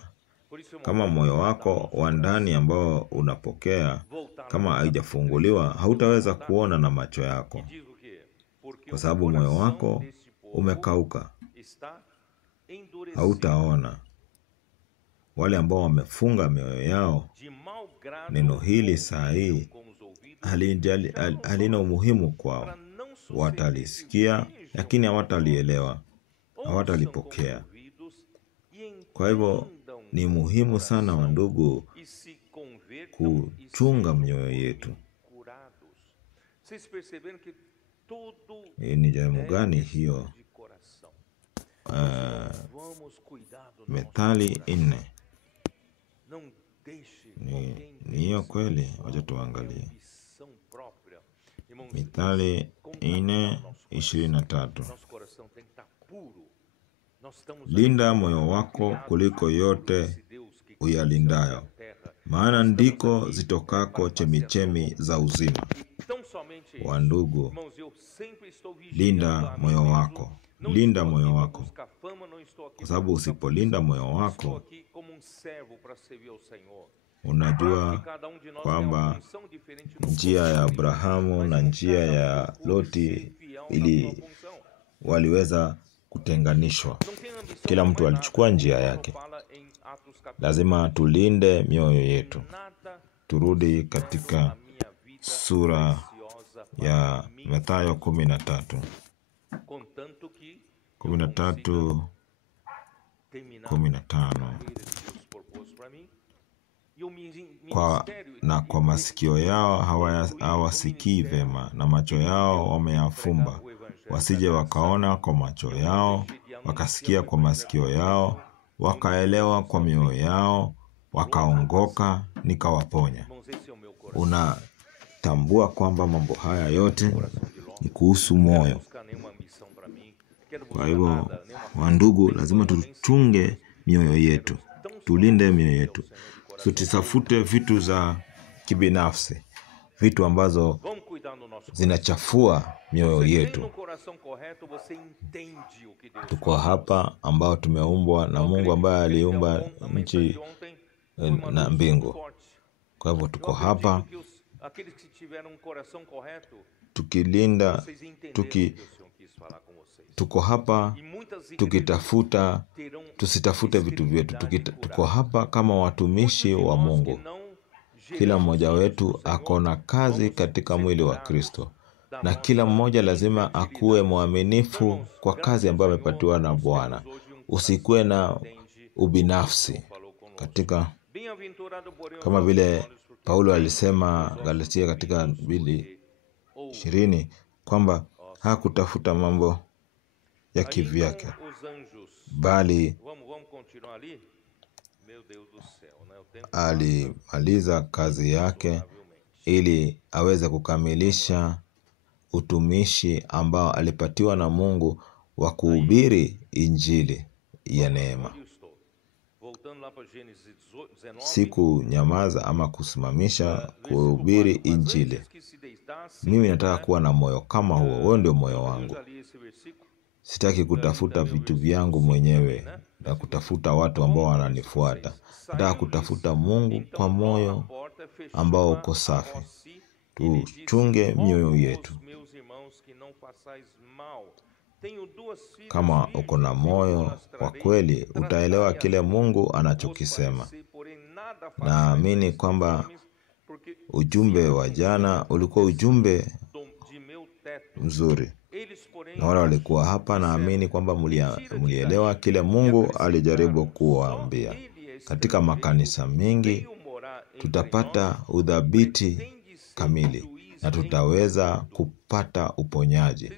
kama moyo wako wa ndani ambao unapokea, kama haijafunguliwa, hautaweza kuona na macho yako, kwa sababu moyo wako umekauka, hautaona. Wale ambao wamefunga mioyo yao, neno hili saa hii halina umuhimu kwao. Watalisikia lakini hawatalielewa, hawatalipokea. Kwa hivyo ni muhimu sana, wandugu, kuchunga mioyo yetu. Ni jambo gani hiyo? Methali 4. Ni hiyo kweli? Wacha tuangalie. Methali 4:23. Linda moyo wako kuliko yote uyalindayo, maana ndiko zitokako chemichemi za uzima. Wandugu, linda moyo wako. Linda moyo wako, kwa sababu usipolinda moyo wako, unajua kwamba njia ya Abrahamu na njia ya Loti waliweza kutenganishwa. Kila mtu alichukua njia yake. Lazima tulinde mioyo yetu. Turudi katika sura ya Mathayo 13:15. Kwa masikio yao hawasikii vema, na macho yao wameyafumba, wasije wakaona kwa macho yao, wakasikia kwa masikio yao, wakaelewa kwa mioyo yao, wakaongoka, nikawaponya. Unatambua kwamba mambo haya yote ni kuhusu moyo. Kwa hivyo, wandugu, lazima tuchunge mioyo yetu, tulinde mioyo yetu. Tusitafute vitu za kibinafsi, vitu ambazo zinachafua mioyo yetu. Tuko hapa ambao tumeumbwa na Mungu ambaye aliumba nchi na mbingu. Kwa hivyo tuko hapa tukilinda, tuko hapa tukitafuta, tusitafute vitu vyetu. Tuko hapa kama watumishi wa Mungu. Kila mmoja wetu akona kazi katika mwili wa Kristo, na kila mmoja lazima akuwe mwaminifu kwa kazi ambayo amepatiwa na Bwana. Usikuwe na ubinafsi kama vile Paulo alisema Galatia katika 2:20 kwamba hakutafuta mambo ya kivyake, bali alimaliza kazi yake ili aweze kukamilisha utumishi ambao alipatiwa na Mungu wa kuhubiri injili ya neema. Siku nyamaza ama kusimamisha kuhubiri injili. Mimi nataka kuwa na moyo kama huo. Huo ndio moyo wangu. Sitaki kutafuta vitu vyangu mwenyewe na kutafuta watu ambao wananifuata. Nataka kutafuta Mungu kwa moyo ambao uko safi. Tuchunge mioyo yetu. Kama uko na moyo wa kweli, utaelewa kile Mungu anachokisema. Naamini kwamba ujumbe wa jana ulikuwa ujumbe mzuri, na wale walikuwa hapa, naamini kwamba mlielewa kile Mungu alijaribu kuwaambia. Katika makanisa mengi tutapata udhabiti kamili na tutaweza kupata uponyaji,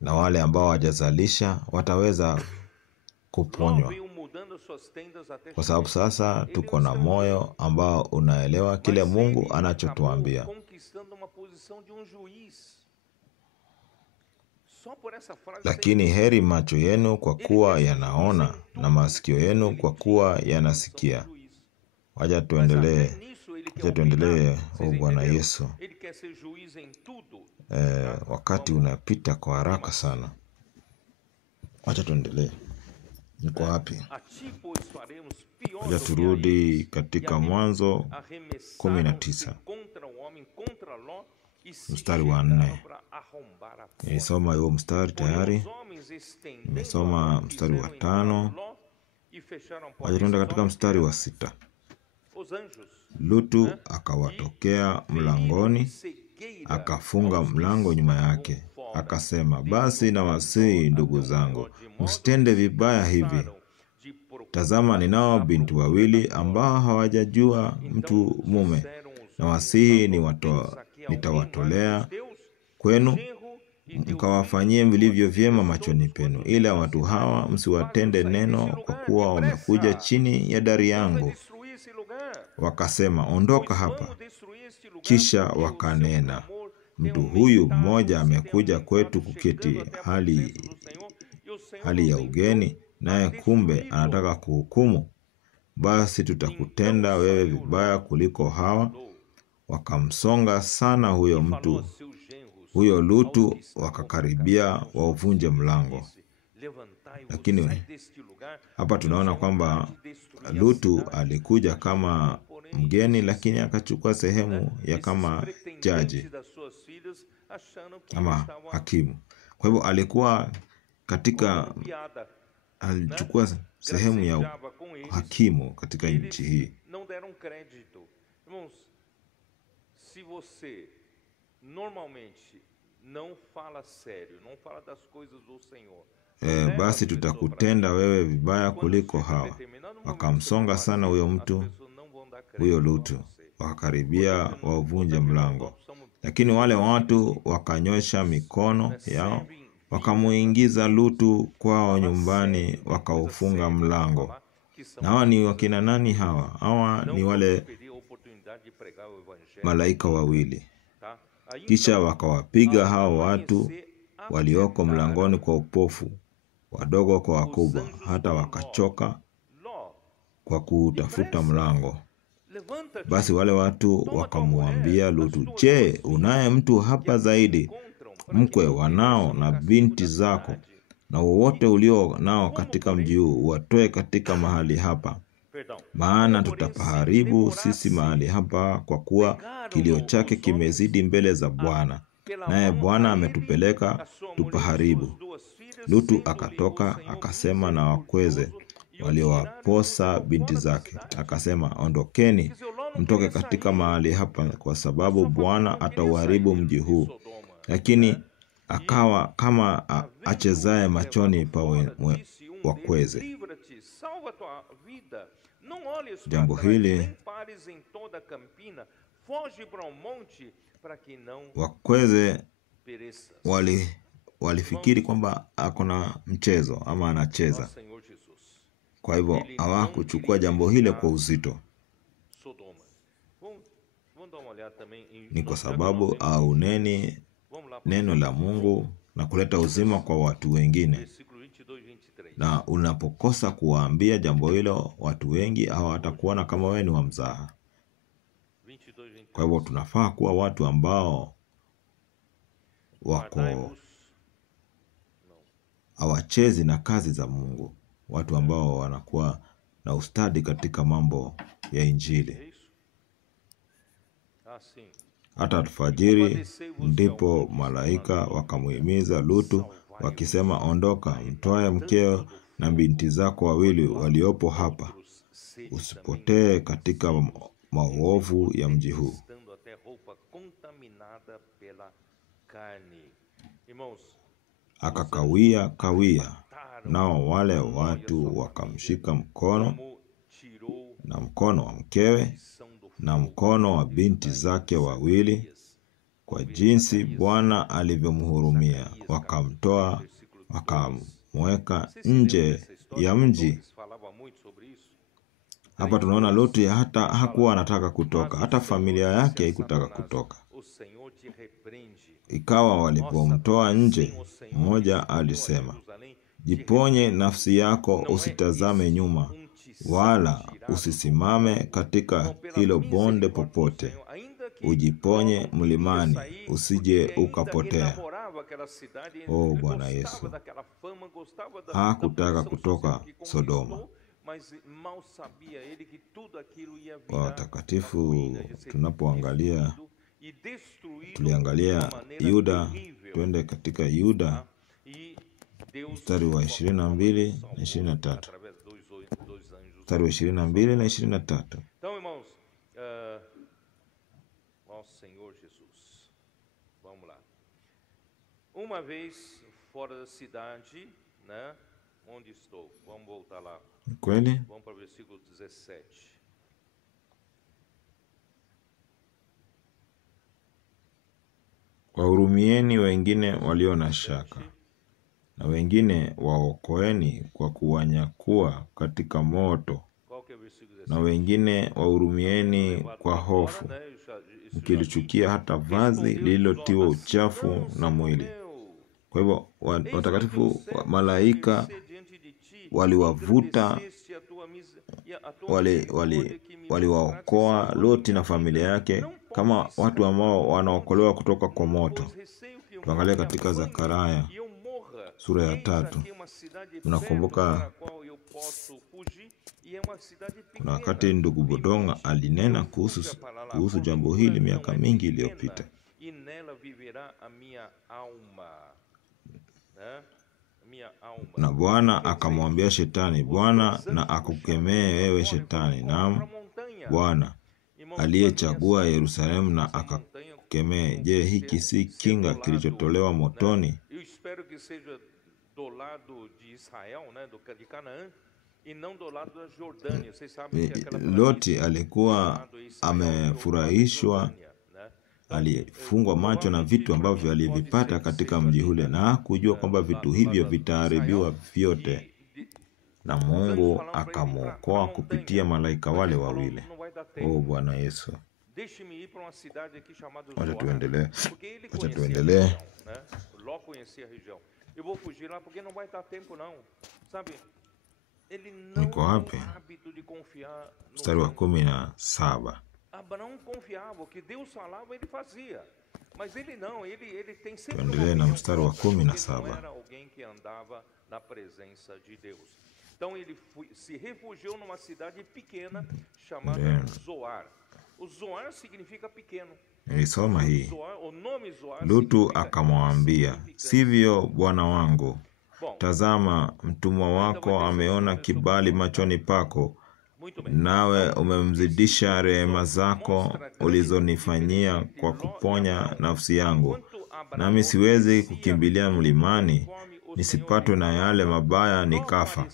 na wale ambao hawajazalisha wataweza kuponywa, kwa sababu sasa tuko na moyo ambao unaelewa kile Mungu anachotuambia. Lakini heri macho yenu kwa kuwa yanaona na masikio yenu kwa kuwa yanasikia. Wacha tuendelee. Bwana Yesu, wakati unapita kwa haraka sana. Acha tuendelee. Niko wapi? Acha turudi katika Mwanzo 19 mstari wa 4. Nimesoma huo mstari tayari. Nimesoma mstari wa 5. Acha tuende katika mstari wa 6. Lutu akawatokea mlangoni, akafunga mlango nyuma yake, akasema, basi na wasihi ndugu zangu, msitende vibaya hivi. Tazama, ninao binti wawili ambao hawajajua mtu mume, na wasihi nitawatolea kwenu, mkawafanyie vilivyo vyema machoni penu, ila watu hawa msiwatende neno, kwa kuwa wamekuja chini ya dari yangu. Wakasema, ondoka hapa. Kisha wakanena, mtu huyu mmoja amekuja kwetu kuketi hali ya ugeni, naye kumbe anataka kuhukumu. Basi tutakutenda wewe vibaya kuliko hawa. Wakamsonga sana huyo Lutu, wakakaribia wauvunje mlango. Lakini hapa tunaona kwamba Lutu alikuja kama mgeni, lakini akachukua sehemu ya kama jaji ama hakimu. Kwa hivyo alichukua sehemu ya hakimu katika nchi hii. Se você normalmente não fala sério, não fala das coisas do Senhor, basi tutakutenda wewe vibaya kuliko hawa. Wakamsonga sana huyo Lutu, wakakaribia wauvunje mlango. Lakini wale watu wakanyosha mikono yao, wakamuingiza Lutu kwao nyumbani, wakaufunga mlango. Na hawa ni wakina nani hawa? Hawa ni wale malaika wawili. Kisha wakawapiga hao watu walioko mlangoni kwa upofu, wadogo kwa wakubwa, hata wakachoka kwa kutafuta mlango. Basi wale watu wakamwambia Lutu, je, unaye mtu hapa zaidi, mkwe, wanao na binti zako, na wowote ulio nao katika mji huu, watoe katika mahali hapa, maana tutapaharibu sisi mahali hapa, kwa kuwa kilio chake kimezidi mbele za Bwana, naye Bwana ametupeleka tupaharibu. Lutu akatoka, akasema na wakweze waliowaposa binti zake, akasema, ondokeni mtoke katika mahali hapa, kwa sababu Bwana atauharibu mji huu. Lakini akawa kama achezaye machoni pa wakweze. Jambo hili wakweze walifikiri kwamba akona mchezo ama anacheza. Kwa hivyo hawakuchukua jambo hile kwa uzito. Ni kwa sababu auneni neno la Mungu na kuleta uzima kwa watu wengine. Na unapokosa kuwaambia jambo hilo, watu wengi hawatakuona kama wewe ni wa mzaha. Kwa hivyo tunafaa kuwa watu ambao hawachezi na kazi za Mungu, watu ambao wanakuwa na ustadi katika mambo ya Injili. Hata alfajiri ndipo malaika wakamuhimiza Lutu wakisema, ondoka, mtwae mkeo na binti zako wawili waliopo hapa, usipotee katika maovu ya mji huu. Akakawia, nao wale watu wakamshika mkono wa mkewe na mkono wa binti zake wawili, kwa jinsi Bwana alivyomhurumia. Wakamtoa, wakamweka nje ya mji. Hapa tunaona Lutu hata hakuwa anataka kutoka, hata familia yake haikutaka kutoka. Ikawa walipomtoa nje, mmoja alisema, jiponye nafsi yako, usitazame nyuma, wala usisimame katika hilo bonde popote. Ujiponye mlimani, usije ukapotea. Oh Bwana Yesu, hakutaka kutoka Sodoma. Watakatifu, tuliangalia Yuda, twende katika Yuda mstari wa 22 na 23. Mstari wa 22 na 23. Então, irmãos, nosso Senhor Jesus, vamos lá. Uma vez fora da cidade, né? Onde estou? Vamos voltar lá. Kweli? Vamos para o versículo 17. Wahurumieni wengine walio na shaka, na wengine waokoeni kwa kuwanyakua katika moto, na wengine wahurumieni kwa hofu, mkilichukia hata vazi lililotiwa uchafu na mwili. Kwa hivyo watakatifu malaika waliwavuta, waliwaokoa Loti na familia yake kama watu ambao wanaokolewa kutoka kwa moto. Tuangalie katika Zakaria sura ya 3. Unakumbuka kuna wakati ndugu Bodonga alinena kuhusu jambo hili miaka mingi iliyopita. Na Bwana akamwambia Shetani, Bwana na akukemee wewe Shetani, naam Bwana aliyechagua Yerusalemu na akakemee. Je, hiki si kinga kilichotolewa motoni? Loti alikuwa amefurahishwa, alifungwa macho na vitu ambavyo alivipata katika mji ule, na kujua kwamba vitu hivyo vitaharibiwa vyote, na Mungu akamwokoa kupitia malaika wale wawili. Oh Bwana Yesu, wacha tuendelee. Niko wapi? Mstari wa 17. Abraão confiava, o que Deus falava ele fazia. Mas ele não, ele tem sempre Tuendelee na mstari wa 17. não era alguém que andava na presença de Deus. Então ele se refugiou numa cidade pequena chamada Zoar. O Zoar significa pequeno. Nilisoma hii. O nome Zoar Lutu akamwambia, sivyo bwana wangu, tazama mtumwa wako ameona kibali machoni pako, nawe umemzidisha rehema zako ulizonifanyia kwa kuponya nafsi yangu. Nami siwezi kukimbilia mlimani nisipatwe na yale mabaya nikafa.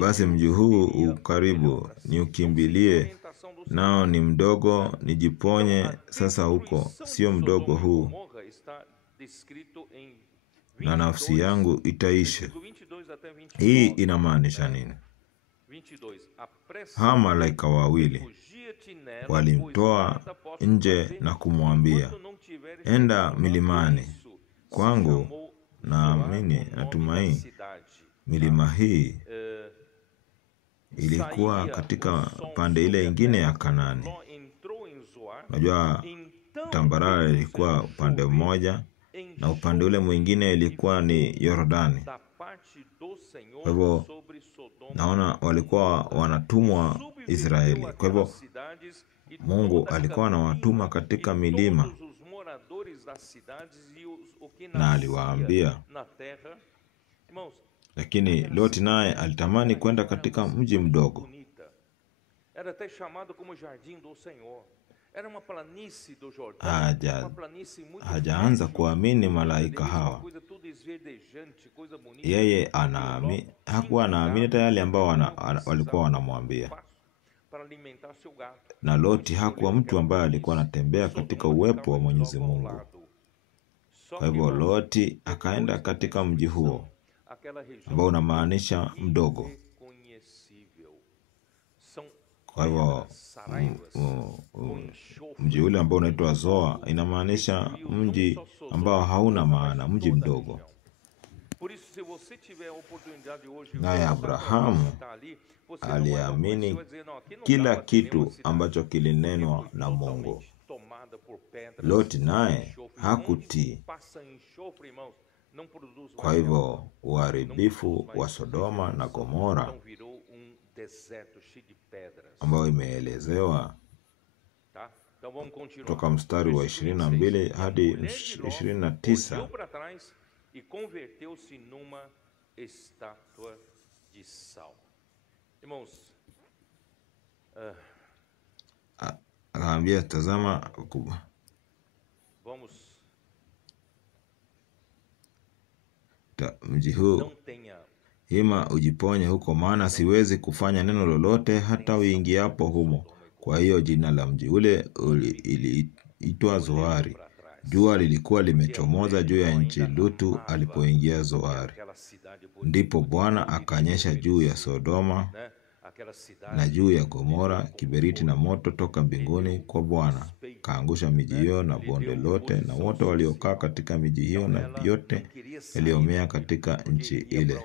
Basi mji huu ukaribu, niukimbilie, nao ni mdogo, nijiponye sasa huko, sio mdogo huu, na nafsi yangu itaisha. Hii inamaanisha nini? Hawa malaika wawili walimtoa nje na kumwambia, enda milimani kwangu. Natumai milima hii ilikuwa katika pande ile ingine ya Kanani. Unajua tambarare ilikuwa upande mmoja na upande ule mwingine ilikuwa ni Yordani. Kwa hivyo naona walikuwa wanatumwa Israeli. Kwa hivyo Mungu alikuwa anawatuma katika milima, na aliwaambia. Lakini Loti naye alitamani kwenda katika mji mdogo. Hajaanza kuamini malaika hawa. Yeye hakuwa anaamini hata yale ambao walikuwa wanamwambia. Na Loti hakuwa mtu ambaye alikuwa anatembea katika uwepo wa Mwenyezi Mungu. Kwa hivyo Loti akaenda katika mji huo ambao unamaanisha mdogo. Kwa hivyo mji ule ambao unaitwa Zoa inamaanisha mji ambao hauna maana, mji mdogo. Naye Abrahamu aliamini kila kitu ambacho kilinenwa na Mungu. Loti naye hakutii. Kwa hivyo uharibifu wa Sodoma na Gomora ambao imeelezewa kutoka mstari wa 22 hadi 29. E converteu-se numa estátua de sal. Irmãos, akaambia, tazama, vamos, mji huu hima ujiponye huko, maana siwezi kufanya neno lolote hata uingiapo humo. Kwa hiyo jina la mji ule iliitwa Zoari. Jua lilikuwa limechomoza juu ya nchi Lutu alipoingia Zoari. Ndipo Bwana akanyesha juu ya Sodoma na juu ya Gomora kiberiti na moto toka mbinguni kwa Bwana. Kaangusha miji hiyo na bonde lote na wote waliokaa katika miji hiyo na yote yaliyomea katika nchi ile.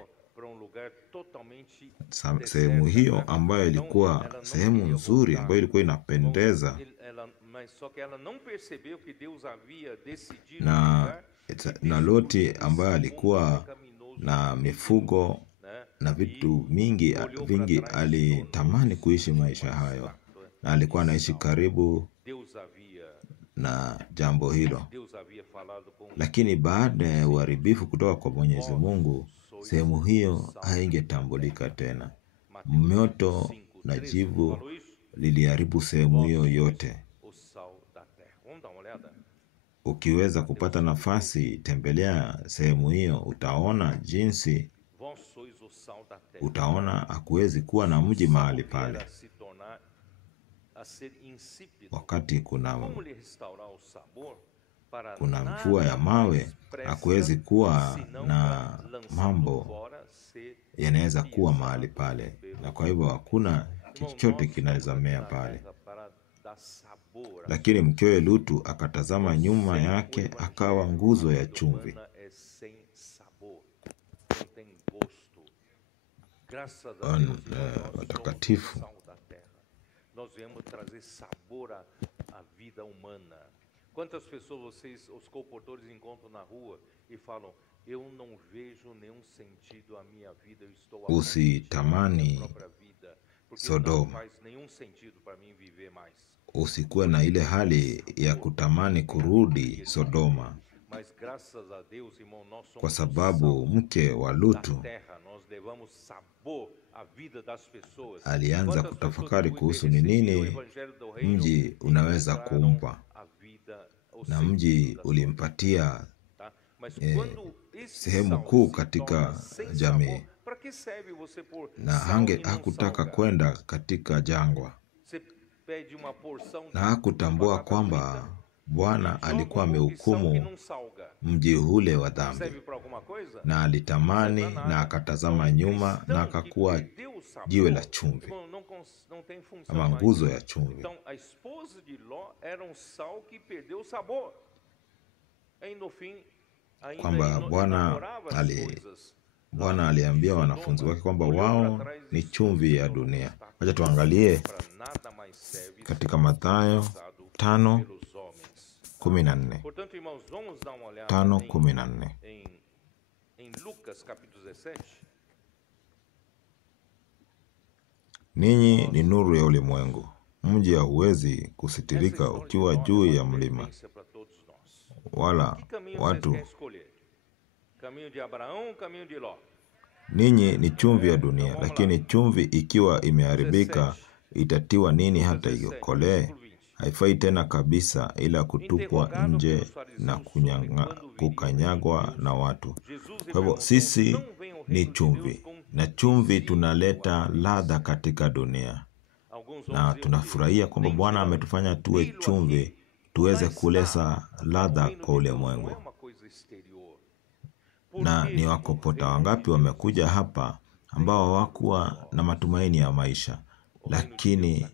Sehemu hiyo ambayo ilikuwa sehemu nzuri, ambayo ilikuwa inapendeza, na Loti ambaye alikuwa na mifugo na vitu vingi, alitamani kuishi maisha hayo, na alikuwa anaishi karibu na jambo hilo. Lakini baada ya uharibifu kutoka kwa Mwenyezi Mungu, sehemu hiyo haingetambulika tena. Moto na jivu liliharibu sehemu hiyo yote. Ukiweza kupata nafasi, tembelea sehemu hiyo, utaona jinsi, utaona hakuwezi kuwa na mji mahali pale. Wakati kuna mvua ya mawe, hakuwezi kuwa na mambo yanaweza kuwa mahali pale, na kwa hivyo hakuna chochote kinaweza mea pale. Lakini mkewe Lutu akatazama nyuma yake, akawa nguzo ya chumvi. Watakatifu, quantas pessoas vocês, os comportores, encontram na rua e falam: eu não vejo nenhum sentido à minha vida, eu estou usitamani Sodoma. Usikuwe na ile hali ya kutamani kurudi Sodoma, kwa sababu mke wa Lutu alianza kutafakari kuhusu ni nini mji unaweza kumpa, na mji ulimpatia sehemu kuu katika jamii, na hakutaka kwenda katika jangwa, na hakutambua kwamba Bwana alikuwa amehukumu mji ule wa dhambi, na alitamani na akatazama nyuma na akakuwa jiwe la chumvi ama nguzo ya chumvi. Kwamba Bwana aliambia wanafunzi wake kwamba wao ni chumvi ya dunia. Wacha tuangalie katika Mathayo 5:14. 5:14. Ninyi ni nuru ya ulimwengu. Mji hauwezi kusitirika ukiwa juu ya mlima, wala watu. Ninyi ni chumvi ya dunia, lakini chumvi ikiwa imeharibika itatiwa nini hata iokolee? Haifai tena kabisa, ila kutupwa nje na kukanyagwa na watu. Kwa hivyo sisi ni chumvi, na chumvi tunaleta ladha katika dunia, na tunafurahia kwamba Bwana ametufanya tuwe chumvi, tuweze kuleta ladha kwa ulimwengu. Na ni wakopota wangapi wamekuja hapa ambao hawakuwa na matumaini ya maisha, lakini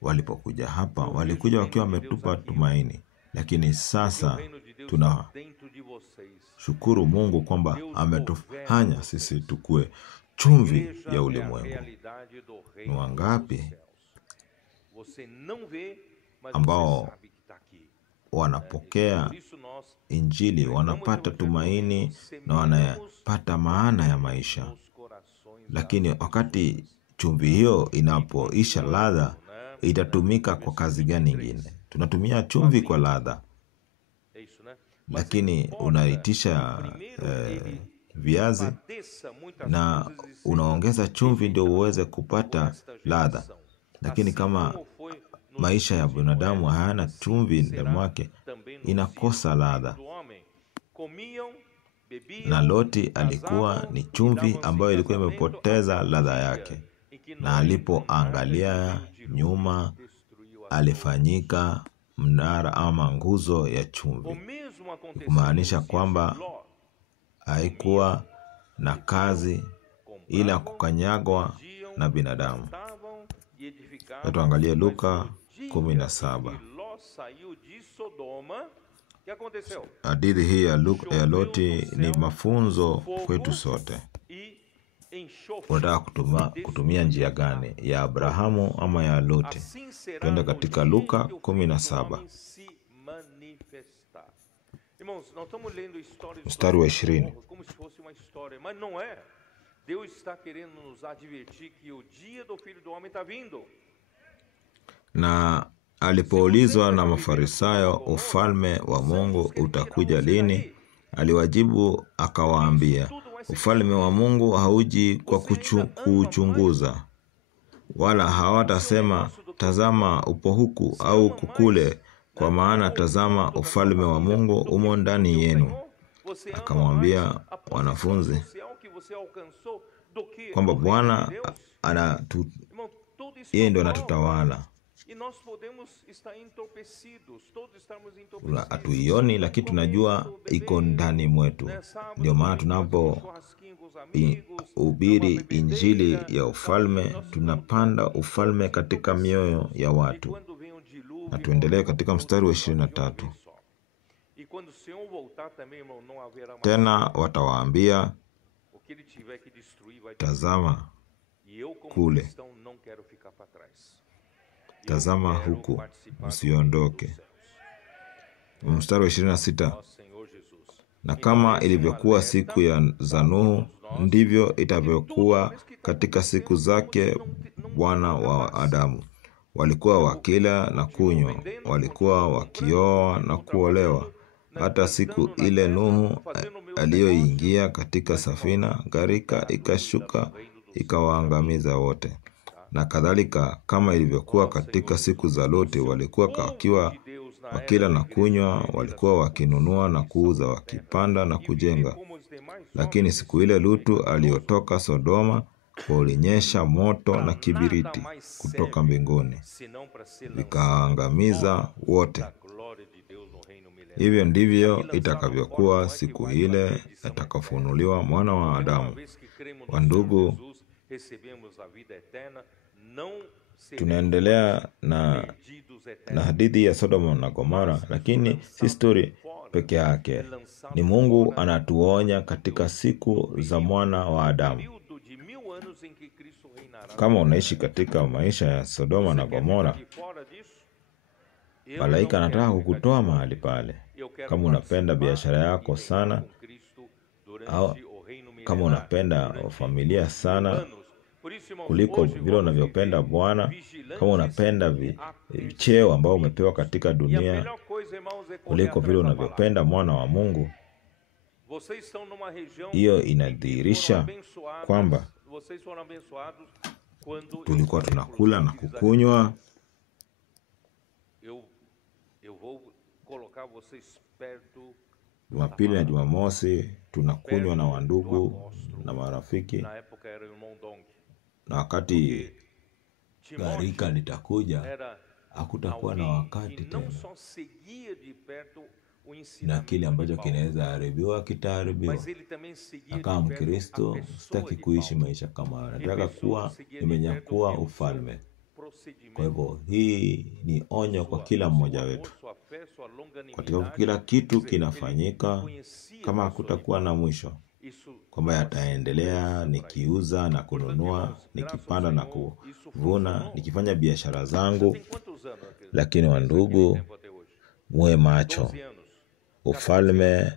walipokuja hapa walikuja wakiwa wametupa tumaini. Lakini sasa tunashukuru Mungu kwamba ametufanya sisi tukue chumvi ya ulimwengu. Ni wangapi ambao wanapokea Injili, wanapata tumaini na wanapata maana ya maisha. Lakini wakati chumvi hiyo inapoisha ladha, itatumika kwa kazi gani nyingine? Tunatumia chumvi kwa ladha, lakini unaitisha viazi na unaongeza chumvi ndio uweze kupata ladha. Lakini kama maisha ya binadamu hayana chumvi ndani mwake, inakosa ladha. Na Loti alikuwa ni chumvi ambayo ilikuwa imepoteza ladha yake, na alipoangalia nyuma alifanyika mnara ama nguzo ya chumvi, kumaanisha kwamba haikuwa na kazi ila kukanyagwa na binadamu. Tuangalie Luka 17. Hadithi hii ya Loti ni mafunzo kwetu sote. Unataka kutumia njia gani, ya Abrahamu ama ya Loti? Twende katika Luka 17 mstari wa 20. Na alipoulizwa na Mafarisayo, ufalme wa Mungu utakuja lini? Aliwajibu akawaambia, ufalme wa Mungu hauji kwa kuchunguza, wala hawatasema tazama upo huku au kukule, kwa maana tazama ufalme wa Mungu umo ndani yenu. Akamwambia wanafunzi kwamba Bwana yeye ndo anatutawala. Hatuioni, lakini tunajua iko ndani mwetu. Ndio maana tunapohubiri Injili ya ufalme, tunapanda ufalme katika mioyo ya watu. Na tuendelee katika mstari wa 23. Tena watawaambia, tazama kule, tazama huku, msiondoke. Mstari wa 26. Na kama ilivyokuwa siku za Nuhu, ndivyo itavyokuwa katika siku zake Bwana wa Adamu. Walikuwa wakila na kunywa, walikuwa wakioa na kuolewa, hata siku ile Nuhu aliyoingia katika safina, gharika ikashuka ikawaangamiza wote. Na kadhalika kama ilivyokuwa katika siku za Loti, walikuwa wakiwa wakila na kunywa, walikuwa wakinunua na kuuza, wakipanda na kujenga. Lakini siku ile Lutu aliyotoka Sodoma, ulinyesha moto na kibiriti kutoka mbinguni, vikaangamiza wote. Hivyo ndivyo itakavyokuwa siku ile atakafunuliwa mwana wa Adamu. Wandugu, tunaendelea na hadithi ya Sodoma na Gomora, lakini si story peke yake. Ni Mungu anatuonya katika siku za mwana wa Adamu. Kama unaishi katika maisha ya Sodoma na Gomora, malaika anataka kukutoa mahali pale. Kama unapenda biashara yako sana, au kama unapenda familia sana kuliko vile unavyopenda Bwana, kama unapenda cheo ambao umepewa katika dunia kuliko vile unavyopenda mwana wa Mungu, hiyo inadhihirisha kwamba tulikuwa tunakula na kukunywa. Jumapili na Jumamosi tunakunywa na wandugu na marafiki. Na wakati gharika litakuja, hakutakuwa na wakati tena, na kile ambacho kinaweza haribiwa kitaharibiwa. Na kama Mkristo sitaki kuishi maisha kama, nataka kuwa nimenyakua ufalme. Kwa hivyo hii ni onyo kwa kila mmoja wetu. Katika kila kitu kinafanyika kama hakutakuwa na mwisho, kwamba yataendelea nikiuza na kununua, nikipanda na kuvuna, nikifanya biashara zangu. Lakini wandugu, muwe macho. 12 anos. Ufalme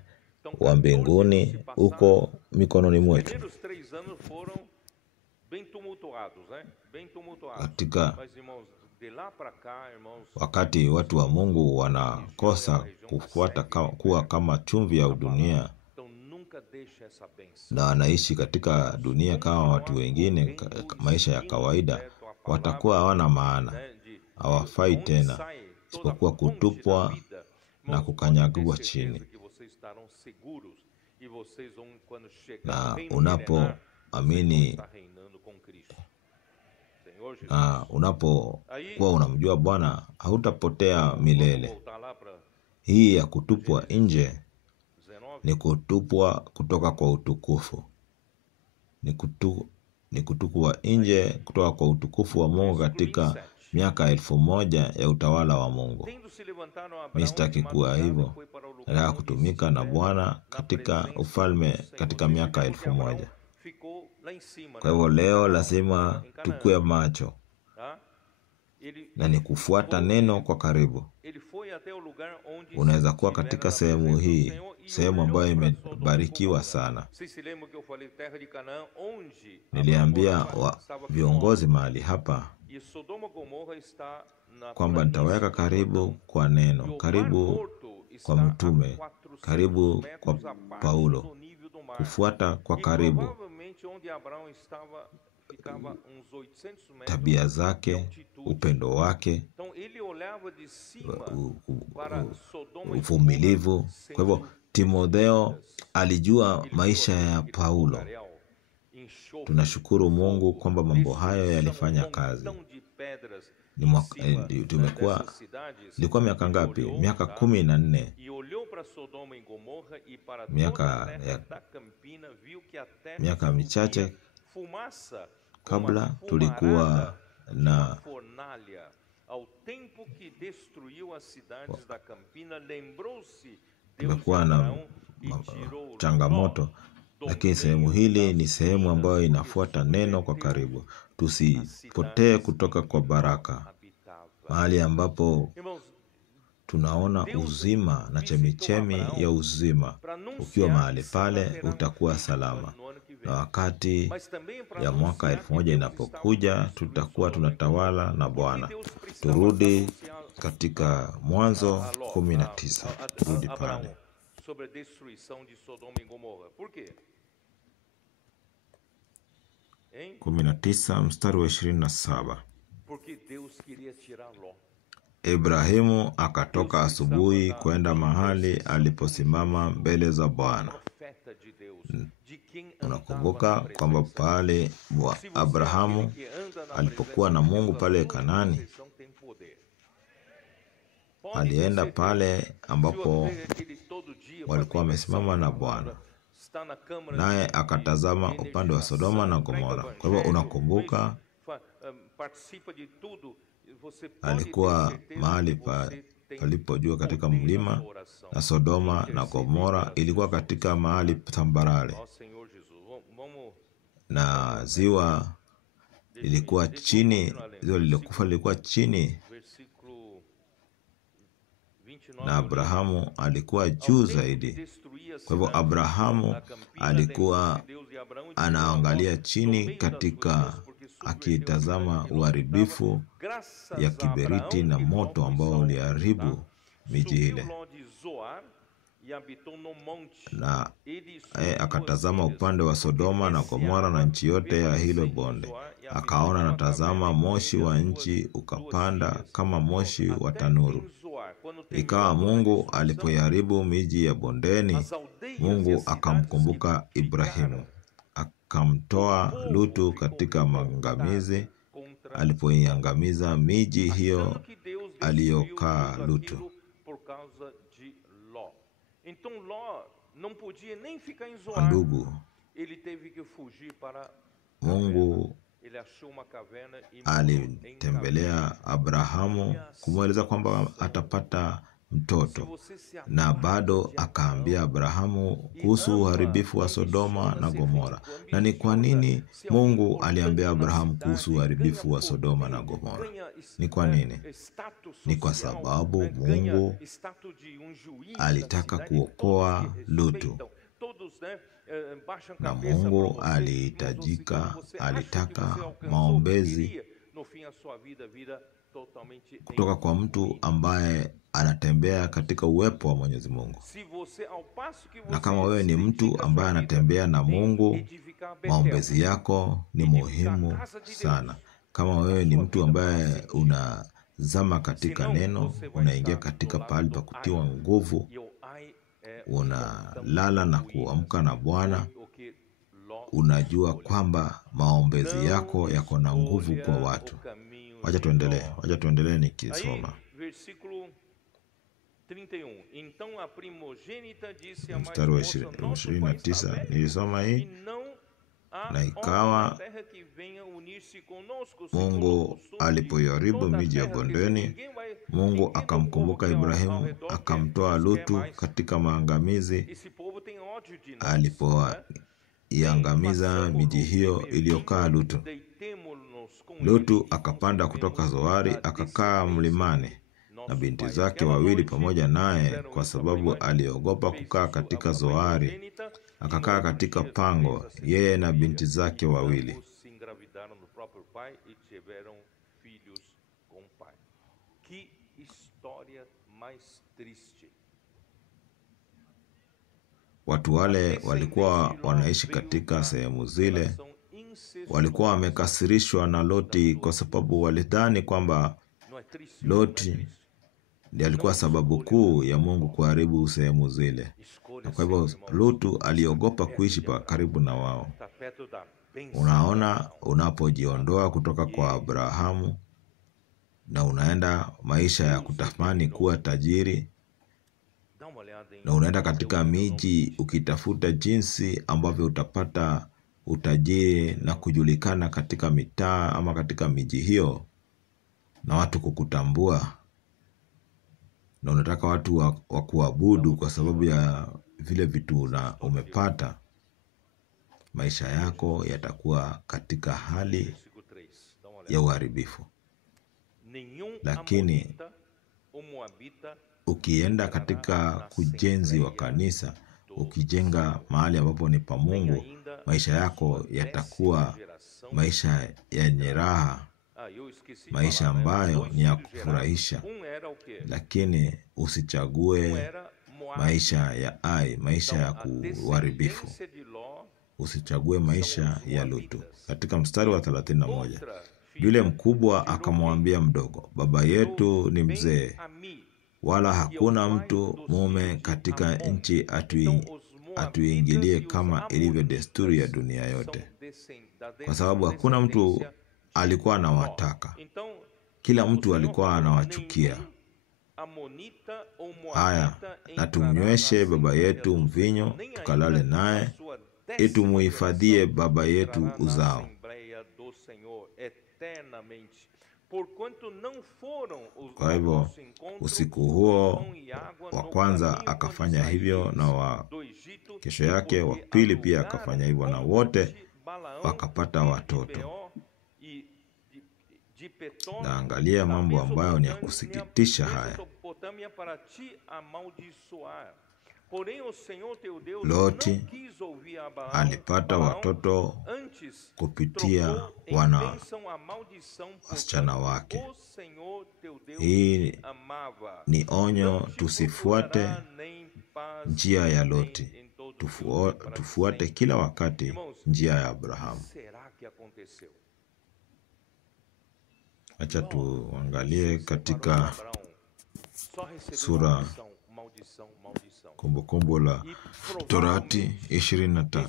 wa mbinguni uko mikononi Os mwetu. primeiros 3 anos foram bem tumultuados, né? Bem tumultuados. Katika Mas, irmãos, de lá para cá, irmãos, wakati watu wa Mungu wanakosa kufuata kuwa kama chumvi ya dunia então nunca deixe essa bênção. na wanaishi katika dunia kama watu wengine, maisha ya kawaida, watakuwa hawana maana, Né? De hawafai onde tena sai toda isipokuwa fonte da kutupwa vida, na irmãos, kukanyagwa podem ter chini. certeza que vocês estarão seguros e vocês vão, quando chegar Na o reino unapoamini milenar, vocês vão estar reinando com Cristo. Senhor Jesus. na unapokuwa unamjua Bwana hautapotea milele. Vamos voltar lá para Hii ya kutupwa nje 19. ni kutupwa kutoka kwa utukufu, ni kutupwa nje kutoka kwa utukufu wa Mungu katika miaka 1000 ya utawala wa Mungu. Tendo se levantaram Abraão Mimi sitaki de kuwa madrugada, hivyo. foi para o lugar Nataka onde kutumika na estivera Bwana na katika presença ufalme do Senhor. katika miaka Porque Abraão 1000. ficou lá em cima, Kwa né? hivyo leo Em lazima Canaã, tukue macho tá? Ele na ni kufuata neno kwa karibu. ele foi até o lugar onde Unaweza kuwa estivera katika na sehemu presença do hii, Senhor e sehemu olhou ambayo para Sodoma e imebarikiwa Gomorra. sana. Vocês se lembram que eu falei terra de Canaã, onde Niliambia Abraão estava com viongozi mahali hapa e Sodoma e Gomorra está na kwamba planície nitaweka do karibu Jordão. kwa E neno, o Mar karibu Morto kwa está a mtume, 400 karibu kwa metros abaixo Paulo, do nível do mar. kufuata kwa E karibu provavelmente onde Abraão estava ficava uns 800 metros tabia de zake, altitude. upendo wake, Então ele olhava de cima u- para Sodoma e uvumilivu. Gomorra, Kwa hivyo sendo Timotheo alijua ele maisha foi ya aquele Paulo. fogaréu, enxofre, Tunashukuru Mungu fogo, kwamba mambo hayo destruição, yalifanya kazi. montão de pedras Ni em mwaka- cima tumekuwa dessas cidades. ilikuwa miaka Ele ngapi? olhou, Miaka tá? 14. E olhou para Sodoma e Gomorra e para toda Miaka a terra ya- da Campina, viu que a terra miaka subia michache fumaça kabla como a tulikuwa fumarada de uma na fornalha. Ao tempo que destruiu as cidades da Campina, lembrou-se Deus de tumekuwa na Abraão e tirou changamoto, Ló do lakini sehemu meio hili das ni sehemu ambayo ruínas, inafuata porque neno kwa subverteu karibu. as Tusipotee cidades kutoka em kwa que Ló baraka, habitava. mahali ambapo Irmãos, tunaona uzima na chemichemi ya uzima. Ukiwa mahali pale utakuwa salama, na wakati ya mwaka 1000 inapokuja tutakuwa tunatawala na Bwana. Turudi katika Mwanzo 19, turudi pale sobre a destruição de Sodoma e Gomorra. Por quê? 19 mstari wa 27. Porque Deus queria tirar Ló. Ibrahimu akatoka asubuhi kwenda mahali aliposimama mbele za Bwana. Profeta de Deus, de quem andava Unakumbuka na kwamba presença. pale wa Se você Abrahamu é aquele que anda na alipokuwa na presença de Mungu Deus, pale a sua Kanaani, intercessão tem poder. Pode alienda ter pale certeza. ambapo Se você é aquele todo dia walikuwa faz wamesimama na oração, Bwana, está na câmara naye de akatazama energização, upande wa Sodoma na prega o Gomora. Kwa hivyo evangelho, unakumbuka participa de tudo. Você pode ter alikuwa certeza mahali que pa você tem palipojua katika poder na mlima, sua oração. na Sodoma na Interceder Gomora pelas ilikuwa pessoas. katika mahali tambarare, Ó Senhor Jesus, vamos na ziwa ilikuwa chini, ziwa lililokufa lilikuwa chini, versículo 29. na Abrahamu alikuwa juu zaidi. Kwa hivyo Abrahamu alikuwa anaangalia chini katika akitazama uharibifu ya kiberiti na moto ambao uliharibu miji ile, na akatazama upande wa Sodoma na Gomora na nchi yote ya hilo bonde, akaona na tazama, moshi wa nchi ukapanda kama moshi wa tanuru. Ikawa Mungu alipoiharibu miji ya bondeni, Mungu akamkumbuka Ibrahimu, akamtoa Lutu katika maangamizi, alipoiangamiza miji hiyo aliyokaa Lutu. Ndugu, Mungu alitembelea Abrahamu kumweleza kwamba atapata mtoto, na bado akaambia Abrahamu kuhusu uharibifu wa Sodoma na Gomora. Na ni kwa nini Mungu aliambia Abrahamu kuhusu uharibifu wa Sodoma na Gomora? Ni kwa nini? Ni kwa sababu Mungu alitaka kuokoa Lutu, na Mungu alitaka maombezi kutoka kwa mtu ambaye anatembea katika uwepo wa Mwenyezi Mungu. Na kama wewe ni mtu ambaye anatembea na Mungu, maombezi yako ni muhimu sana. Kama wewe ni mtu ambaye unazama katika neno, unaingia katika pahali pa kutiwa nguvu, unalala na kuamka na Bwana, unajua kwamba maombezi yako yako na nguvu kwa watu. Wacha tuendelee nikisoma. Mstari wa 29 nilisoma hii. Na ikawa Mungu alipoiharibu miji ya bondeni, Mungu akamkumbuka Ibrahimu, akamtoa Lutu katika maangamizi alipoiangamiza miji hiyo iliyokaa Lutu. Lutu akapanda kutoka Zoari, akakaa mlimani na binti zake wawili pamoja naye, kwa sababu aliogopa kukaa katika Zoari. Akakaa katika pango, yeye na binti zake wawili. Watu wale walikuwa wanaishi katika sehemu zile, walikuwa wamekasirishwa na Loti kwa sababu walidhani kwamba Loti ndiye alikuwa sababu kuu ya Mungu kuharibu sehemu zile. Na kwa hivyo Lutu aliogopa kuishi karibu na wao. Unaona, unapojiondoa kutoka kwa Abrahamu na unaenda maisha ya kutamani kuwa tajiri, na unaenda katika miji ukitafuta jinsi ambavyo utapata utajiri na kujulikana katika mitaa ama katika miji hiyo, na watu kukutambua, na unataka watu wa kuabudu kwa sababu ya vile vitu na umepata, maisha yako yatakuwa katika hali ya uharibifu. Lakini ukienda katika kujenzi wa kanisa, ukijenga mahali ambapo ni pa Mungu, maisha yako yatakuwa maisha yenye raha, maisha ambayo ni ya kufurahisha. Lakini usichague maisha ya maisha ya kuharibifu. Usichague maisha ya Lutu. Katika mstari wa 31, yule mkubwa akamwambia mdogo, baba yetu ni mzee, wala hakuna mtu mume katika nchi atuingilie kama ilivyo desturi ya dunia yote. Kwa sababu hakuna mtu alikuwa anawataka, kila mtu alikuwa anawachukia. Haya, na tumnyweshe baba yetu mvinyo, tukalale naye, itumuhifadhie baba yetu uzao. Kwa hivyo usiku huo wa kwanza akafanya hivyo, na kesho yake wa pili pia akafanya hivyo, na wote wakapata watoto. Na angalia mambo ambayo ni ya kusikitisha haya. Loti alipata watoto kupitia wasichana wake. Hii ni onyo, tusifuate njia ya Loti. Tufuate kila wakati njia ya Abrahamu. Acha tuangalie katika sura Kumbukumbu la Torati 23.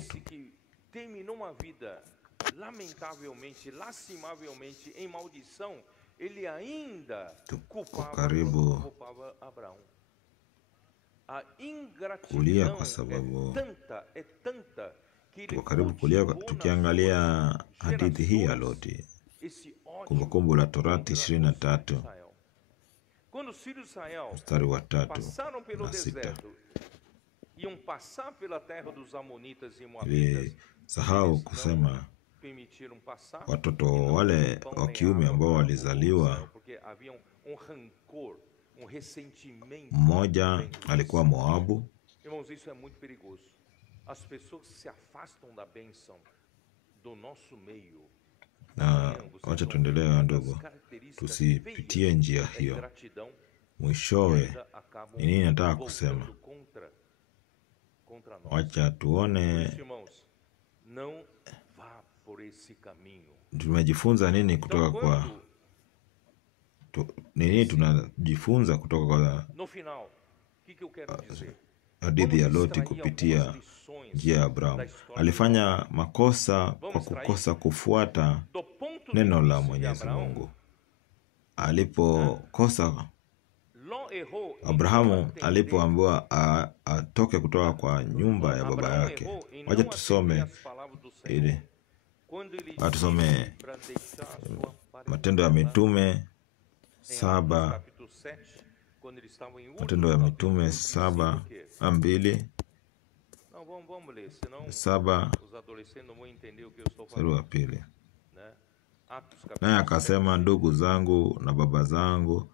Tuko karibu kulia kwa sababu tuko karibu kulia tukiangalia hadithi hii ya Loti. Kumbukumbu la Torati 23. filhos de Israel mstari wa 3 passaram pelo na 6. deserto, iam passar pela terra dos amonitas e moabitas. Sahau Eles kusema não permitiram passar, watoto e não wale deram pão wa nem kiume água ambao para o povo de walizaliwa, Israel, porque havia rancor, ressentimento mmoja dentro deles. alikuwa Moabu. Irmãos, isso é muito perigoso. As pessoas se afastam da bênção do nosso meio. Na wacha tuendelee ndugu, tusipitie njia hiyo. Mwishowe ni nini nataka kusema? Wacha tuone tumejifunza nini kutoka kwa nini tunajifunza kutoka kwa hadithi ya Loti kupitia njia ya Abrahamu. Alifanya makosa kwa kukosa kufuata neno la Mwenyezi Mungu. Alipokosa, Abrahamu alipoambiwa atoke kutoka kwa nyumba ya baba yake. Wacha tusome ili tusome Matendo ya Mitume 7, Matendo ya Mitume 7:2 mstari wa 2. Naye akasema, ndugu zangu na baba zangu,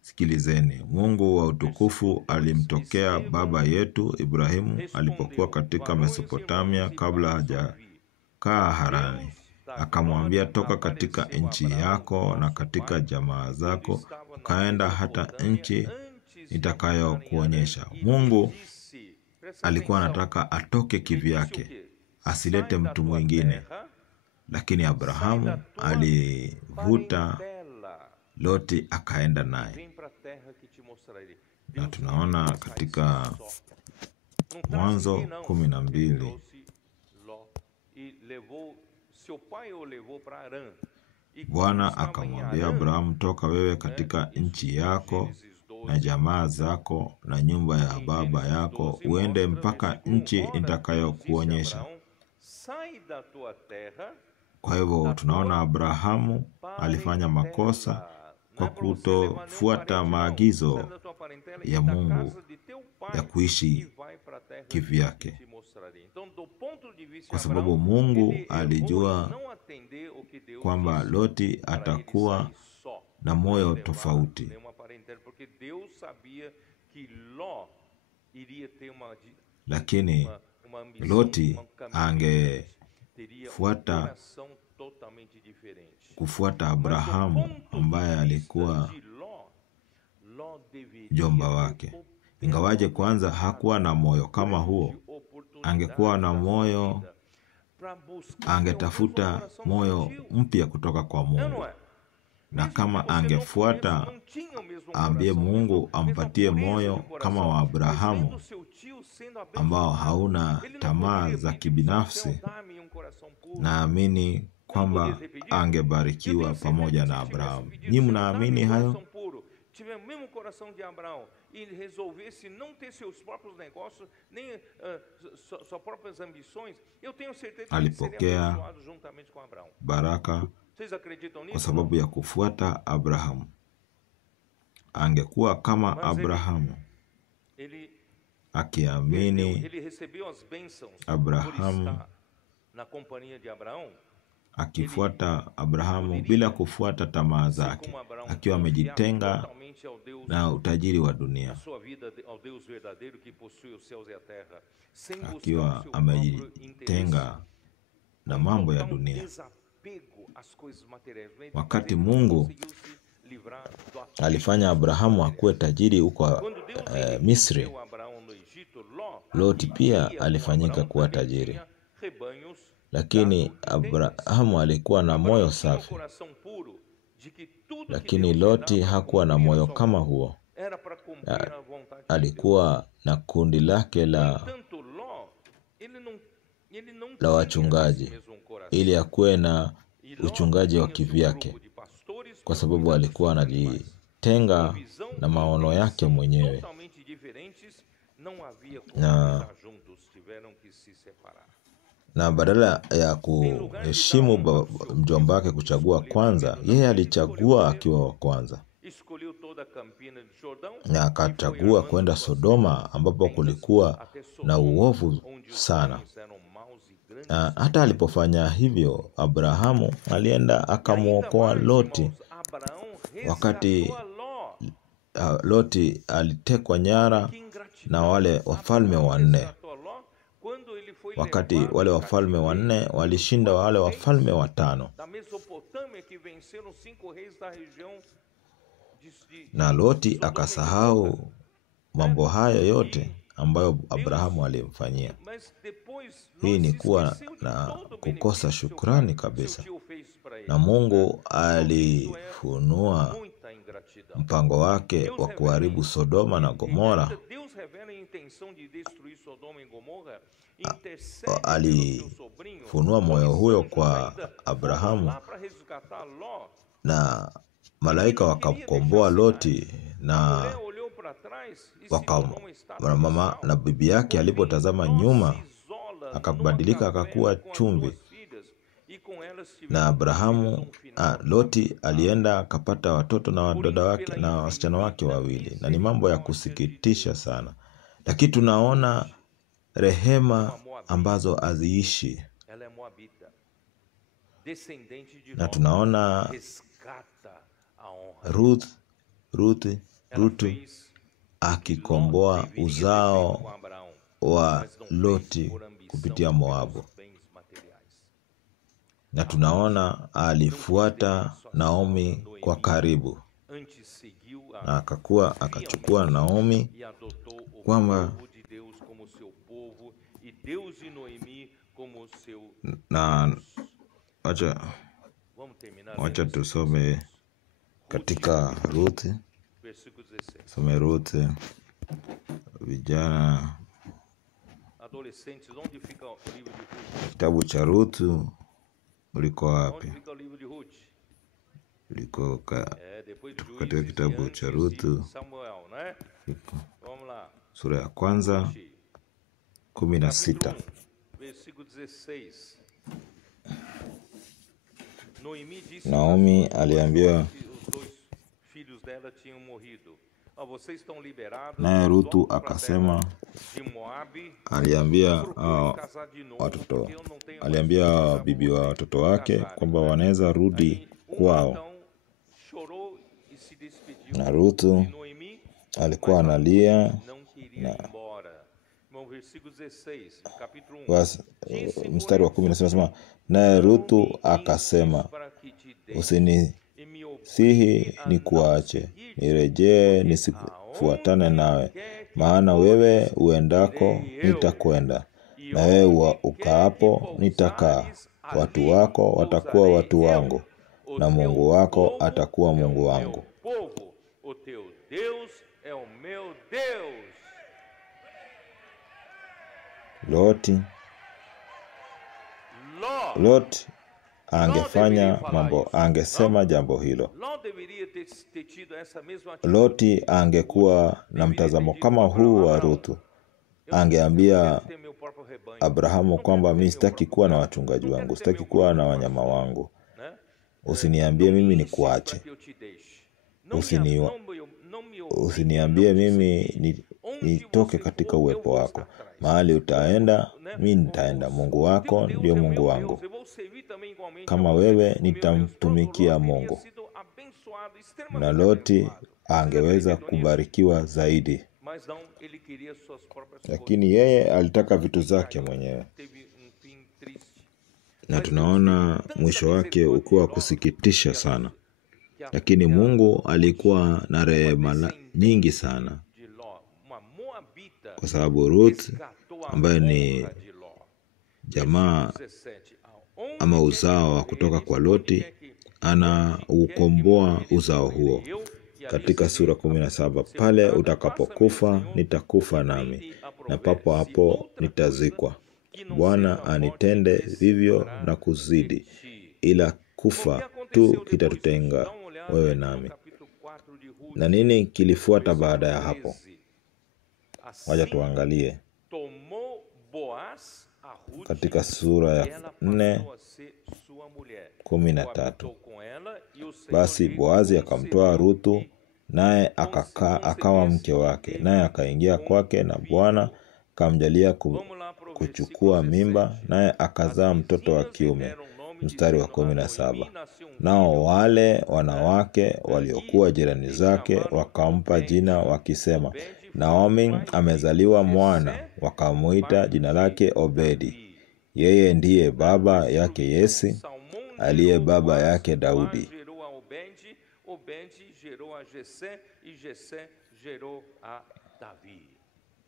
sikilizeni. Mungu wa utukufu alimtokea baba yetu Ibrahimu alipokuwa katika Mesopotamia kabla hajakaa Harani. Akamwambia, toka katika nchi yako na katika jamaa zako, ukaenda hata nchi nitakayokuonyesha. Mungu alikuwa anataka atoke kivyake, asilete mtu mwingine. Lakini Abrahamu alivuta Loti akaenda naye. Na tunaona katika Mwanzo 12, Bwana akamwambia Abrahamu, toka wewe katika nchi yako na jamaa zako na nyumba ya baba yako, uende mpaka nchi nitakayokuonyesha. Kwa hivyo tunaona Abrahamu alifanya makosa kwa kutofuata maagizo ya Mungu ya kuishi kivyake. Kwa sababu Mungu alijua kwamba Loti atakuwa na moyo tofauti. Lakini Loti kufuata Abrahamu ambaye alikuwa jomba wake. Ingawaje kwanza hakuwa na moyo kama huo, angekuwa na moyo, angetafuta moyo mpya kutoka kwa Mungu. Na kama angefuata, ambie Mungu ampatie moyo kama wa Abrahamu ambao hauna tamaa za kibinafsi, naamini kwamba angebarikiwa pamoja na Abrahamu. Ni mnaamini hayo? Tiver o mesmo coração de Abraão e resolvesse não ter seus próprios negócios, nem suas próprias ambições, eu tenho certeza que ele seria abençoado juntamente com Abraão. Baraka. Vocês acreditam nisso? Kwa sababu ya kufuata Abrahamu. Angekuwa kama Abrahamu. Akiamini ele recebeu as bênçãos Abrahamu, na companhia de Abraão. Akifuata Abrahamu bila kufuata tamaa zake, akiwa amejitenga na utajiri wa dunia, akiwa amejitenga na mambo ya dunia. Wakati Mungu alifanya Abrahamu akuwe tajiri huko Misri, Loti pia alifanyika kuwa tajiri. Lakini Abrahamu alikuwa na moyo safi. Lakini Loti hakuwa na moyo kama huo. Alikuwa na kundi lake la wachungaji, ili akuwe na uchungaji wa kivyake, kwa sababu alikuwa anajitenga na maono yake mwenyewe. Na badala ya kuheshimu mjomba wake kuchagua kwanza, yeye alichagua akiwa wa kwanza. na akachagua kwenda Sodoma, ambapo kulikuwa na uovu sana. Hata alipofanya hivyo, Abrahamu alienda akamuokoa Loti. Wakati Loti alitekwa nyara na wale wafalme wanne. Wakati wale wafalme wanne walishinda wale wafalme watano. Na Loti akasahau mambo hayo yote ambayo Abrahamu alimfanyia. Hii ni kuwa na kukosa shukrani kabisa. Na Mungu alifunua mpango wake wa kuharibu Sodoma na Gomora. Alifunua moyo huyo kwa Abrahamu, na malaika wakamkomboa Loti, na mama na bibi yake alipotazama nyuma akabadilika akakuwa chumvi. Na Abrahamu Loti alienda akapata watoto na wadada wake na wasichana wake wawili, na ni mambo ya kusikitisha sana. Lakini tunaona rehema ambazo haziishi, na tunaona Ruth akikomboa uzao wa Loti kupitia Moabu. Na tunaona alifuata Naomi kwa karibu, na akachukua Naomi kwamba, na wacha tusome katika Ruth. Some Ruth, vijana, kitabu cha Ruth. Uliko wapi? Uliko katika kitabu cha Ruth, sura ya kwanza 16. Naomi aliambia, naye Rutu akasema, aliambia bibi wa watoto wake kwamba wanaweza rudi kwao. Na Rutu alikuwa analia, na mstari wa 10 nasema, naye Rutu akasema, usinisihi nikuache, nirejee nisifuatane nawe, maana wewe uendako nitakwenda, na wewe ukaapo nitakaa. Watu wako watakuwa watu wangu, na Mungu wako atakuwa Mungu wangu. Lot angesema jambo hilo. Loti angekuwa na mtazamo kama huu wa Ruthu. Angeambia Abrahamu kwamba mimi sitaki kuwa na wachungaji wangu, sitaki kuwa na wanyama wangu. Usiniambie mimi nikuache. Usiniambie mimi nitoke katika uwepo wako. Mahali utaenda, mimi nitaenda. Mungu wako ndio Mungu wangu. Kama wewe nitamtumikia Mungu. Na Loti angeweza kubarikiwa zaidi. Lakini yeye alitaka vitu zake mwenyewe. Na tunaona mwisho wake ukiwa kusikitisha sana. Lakini Mungu alikuwa na rehema nyingi sana. Kwa sababu Ruth, ambaye ni jamaa ama uzao wa kutoka kwa Loti, ana ukomboa uzao huo. Katika sura 17, pale utakapokufa nitakufa nami, na papo hapo nitazikwa. Bwana anitende vivyo na kuzidi, ila kufa tu kitatutenga wewe nami. Na nini kilifuata baada ya hapo? Wacha tuangalie katika sura ya 4:13. Basi Boazi akamtoa Ruthu naye akawa mke wake, naye akaingia kwake, na Bwana akamjalia kuchukua mimba, naye akazaa mtoto wa kiume. Mstari wa 17. Nao wale wanawake waliokuwa jirani zake wakampa jina wakisema, Naomi amezaliwa mwana, wakamuita jina lake Obedi. Yeye ndiye baba yake Yese, aliye baba yake Daudi.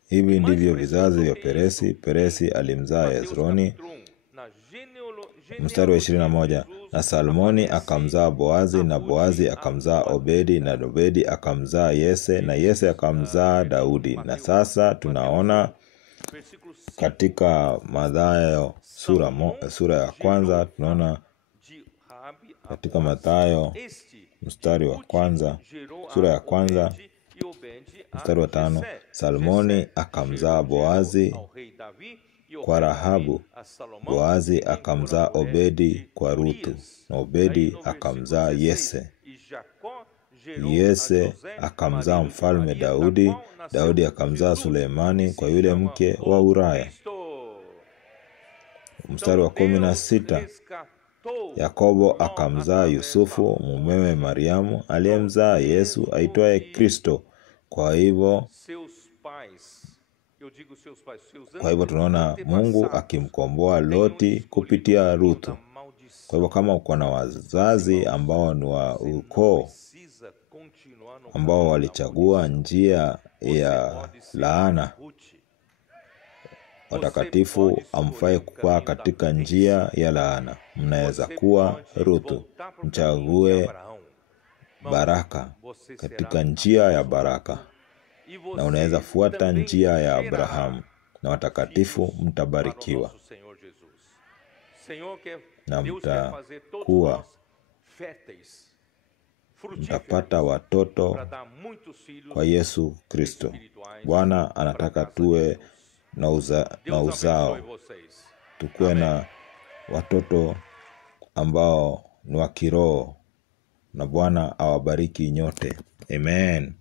Hivi ndivyo vizazi vya Peresi. Peresi alimzaa Hezroni. Mstari wa 21. Na Salmoni akamzaa Boazi, na Boazi akamzaa Obedi, na Obedi akamzaa Yese, na Yese akamzaa Daudi. Na sasa tunaona katika Mathayo sura ya kwanza, tunaona katika Mathayo mstari wa kwanza, sura ya kwanza mstari wa 5, Salmoni akamzaa Boazi kwa Rahabu, Boazi akamzaa Obedi kwa Ruthu, na Obedi akamzaa Yese. Yese akamzaa mfalme Daudi, Daudi akamzaa Sulemani kwa yule mke wa Uraya. Mstari wa 16, Yakobo akamzaa Yusufu mumewe Mariamu, aliyemzaa Yesu aitwaye Kristo. Kwa hivyo tunaona Mungu akimkomboa Loti kupitia Ruthu. Kwa hivyo kama uko na wazazi ambao ni wa ukoo ambao walichagua njia ya laana, watakatifu amfai kuwa katika njia ya laana. Mnaweza kuwa Ruthu, mchague baraka katika njia ya baraka, na unaweza fuata njia ya Abrahamu, na watakatifu mtabarikiwa, na mtapata watoto kwa Yesu Kristo. Bwana anataka tuwe na uzao, tukuwe na watoto ambao ni wa kiroho, na Bwana awabariki nyote. Amen.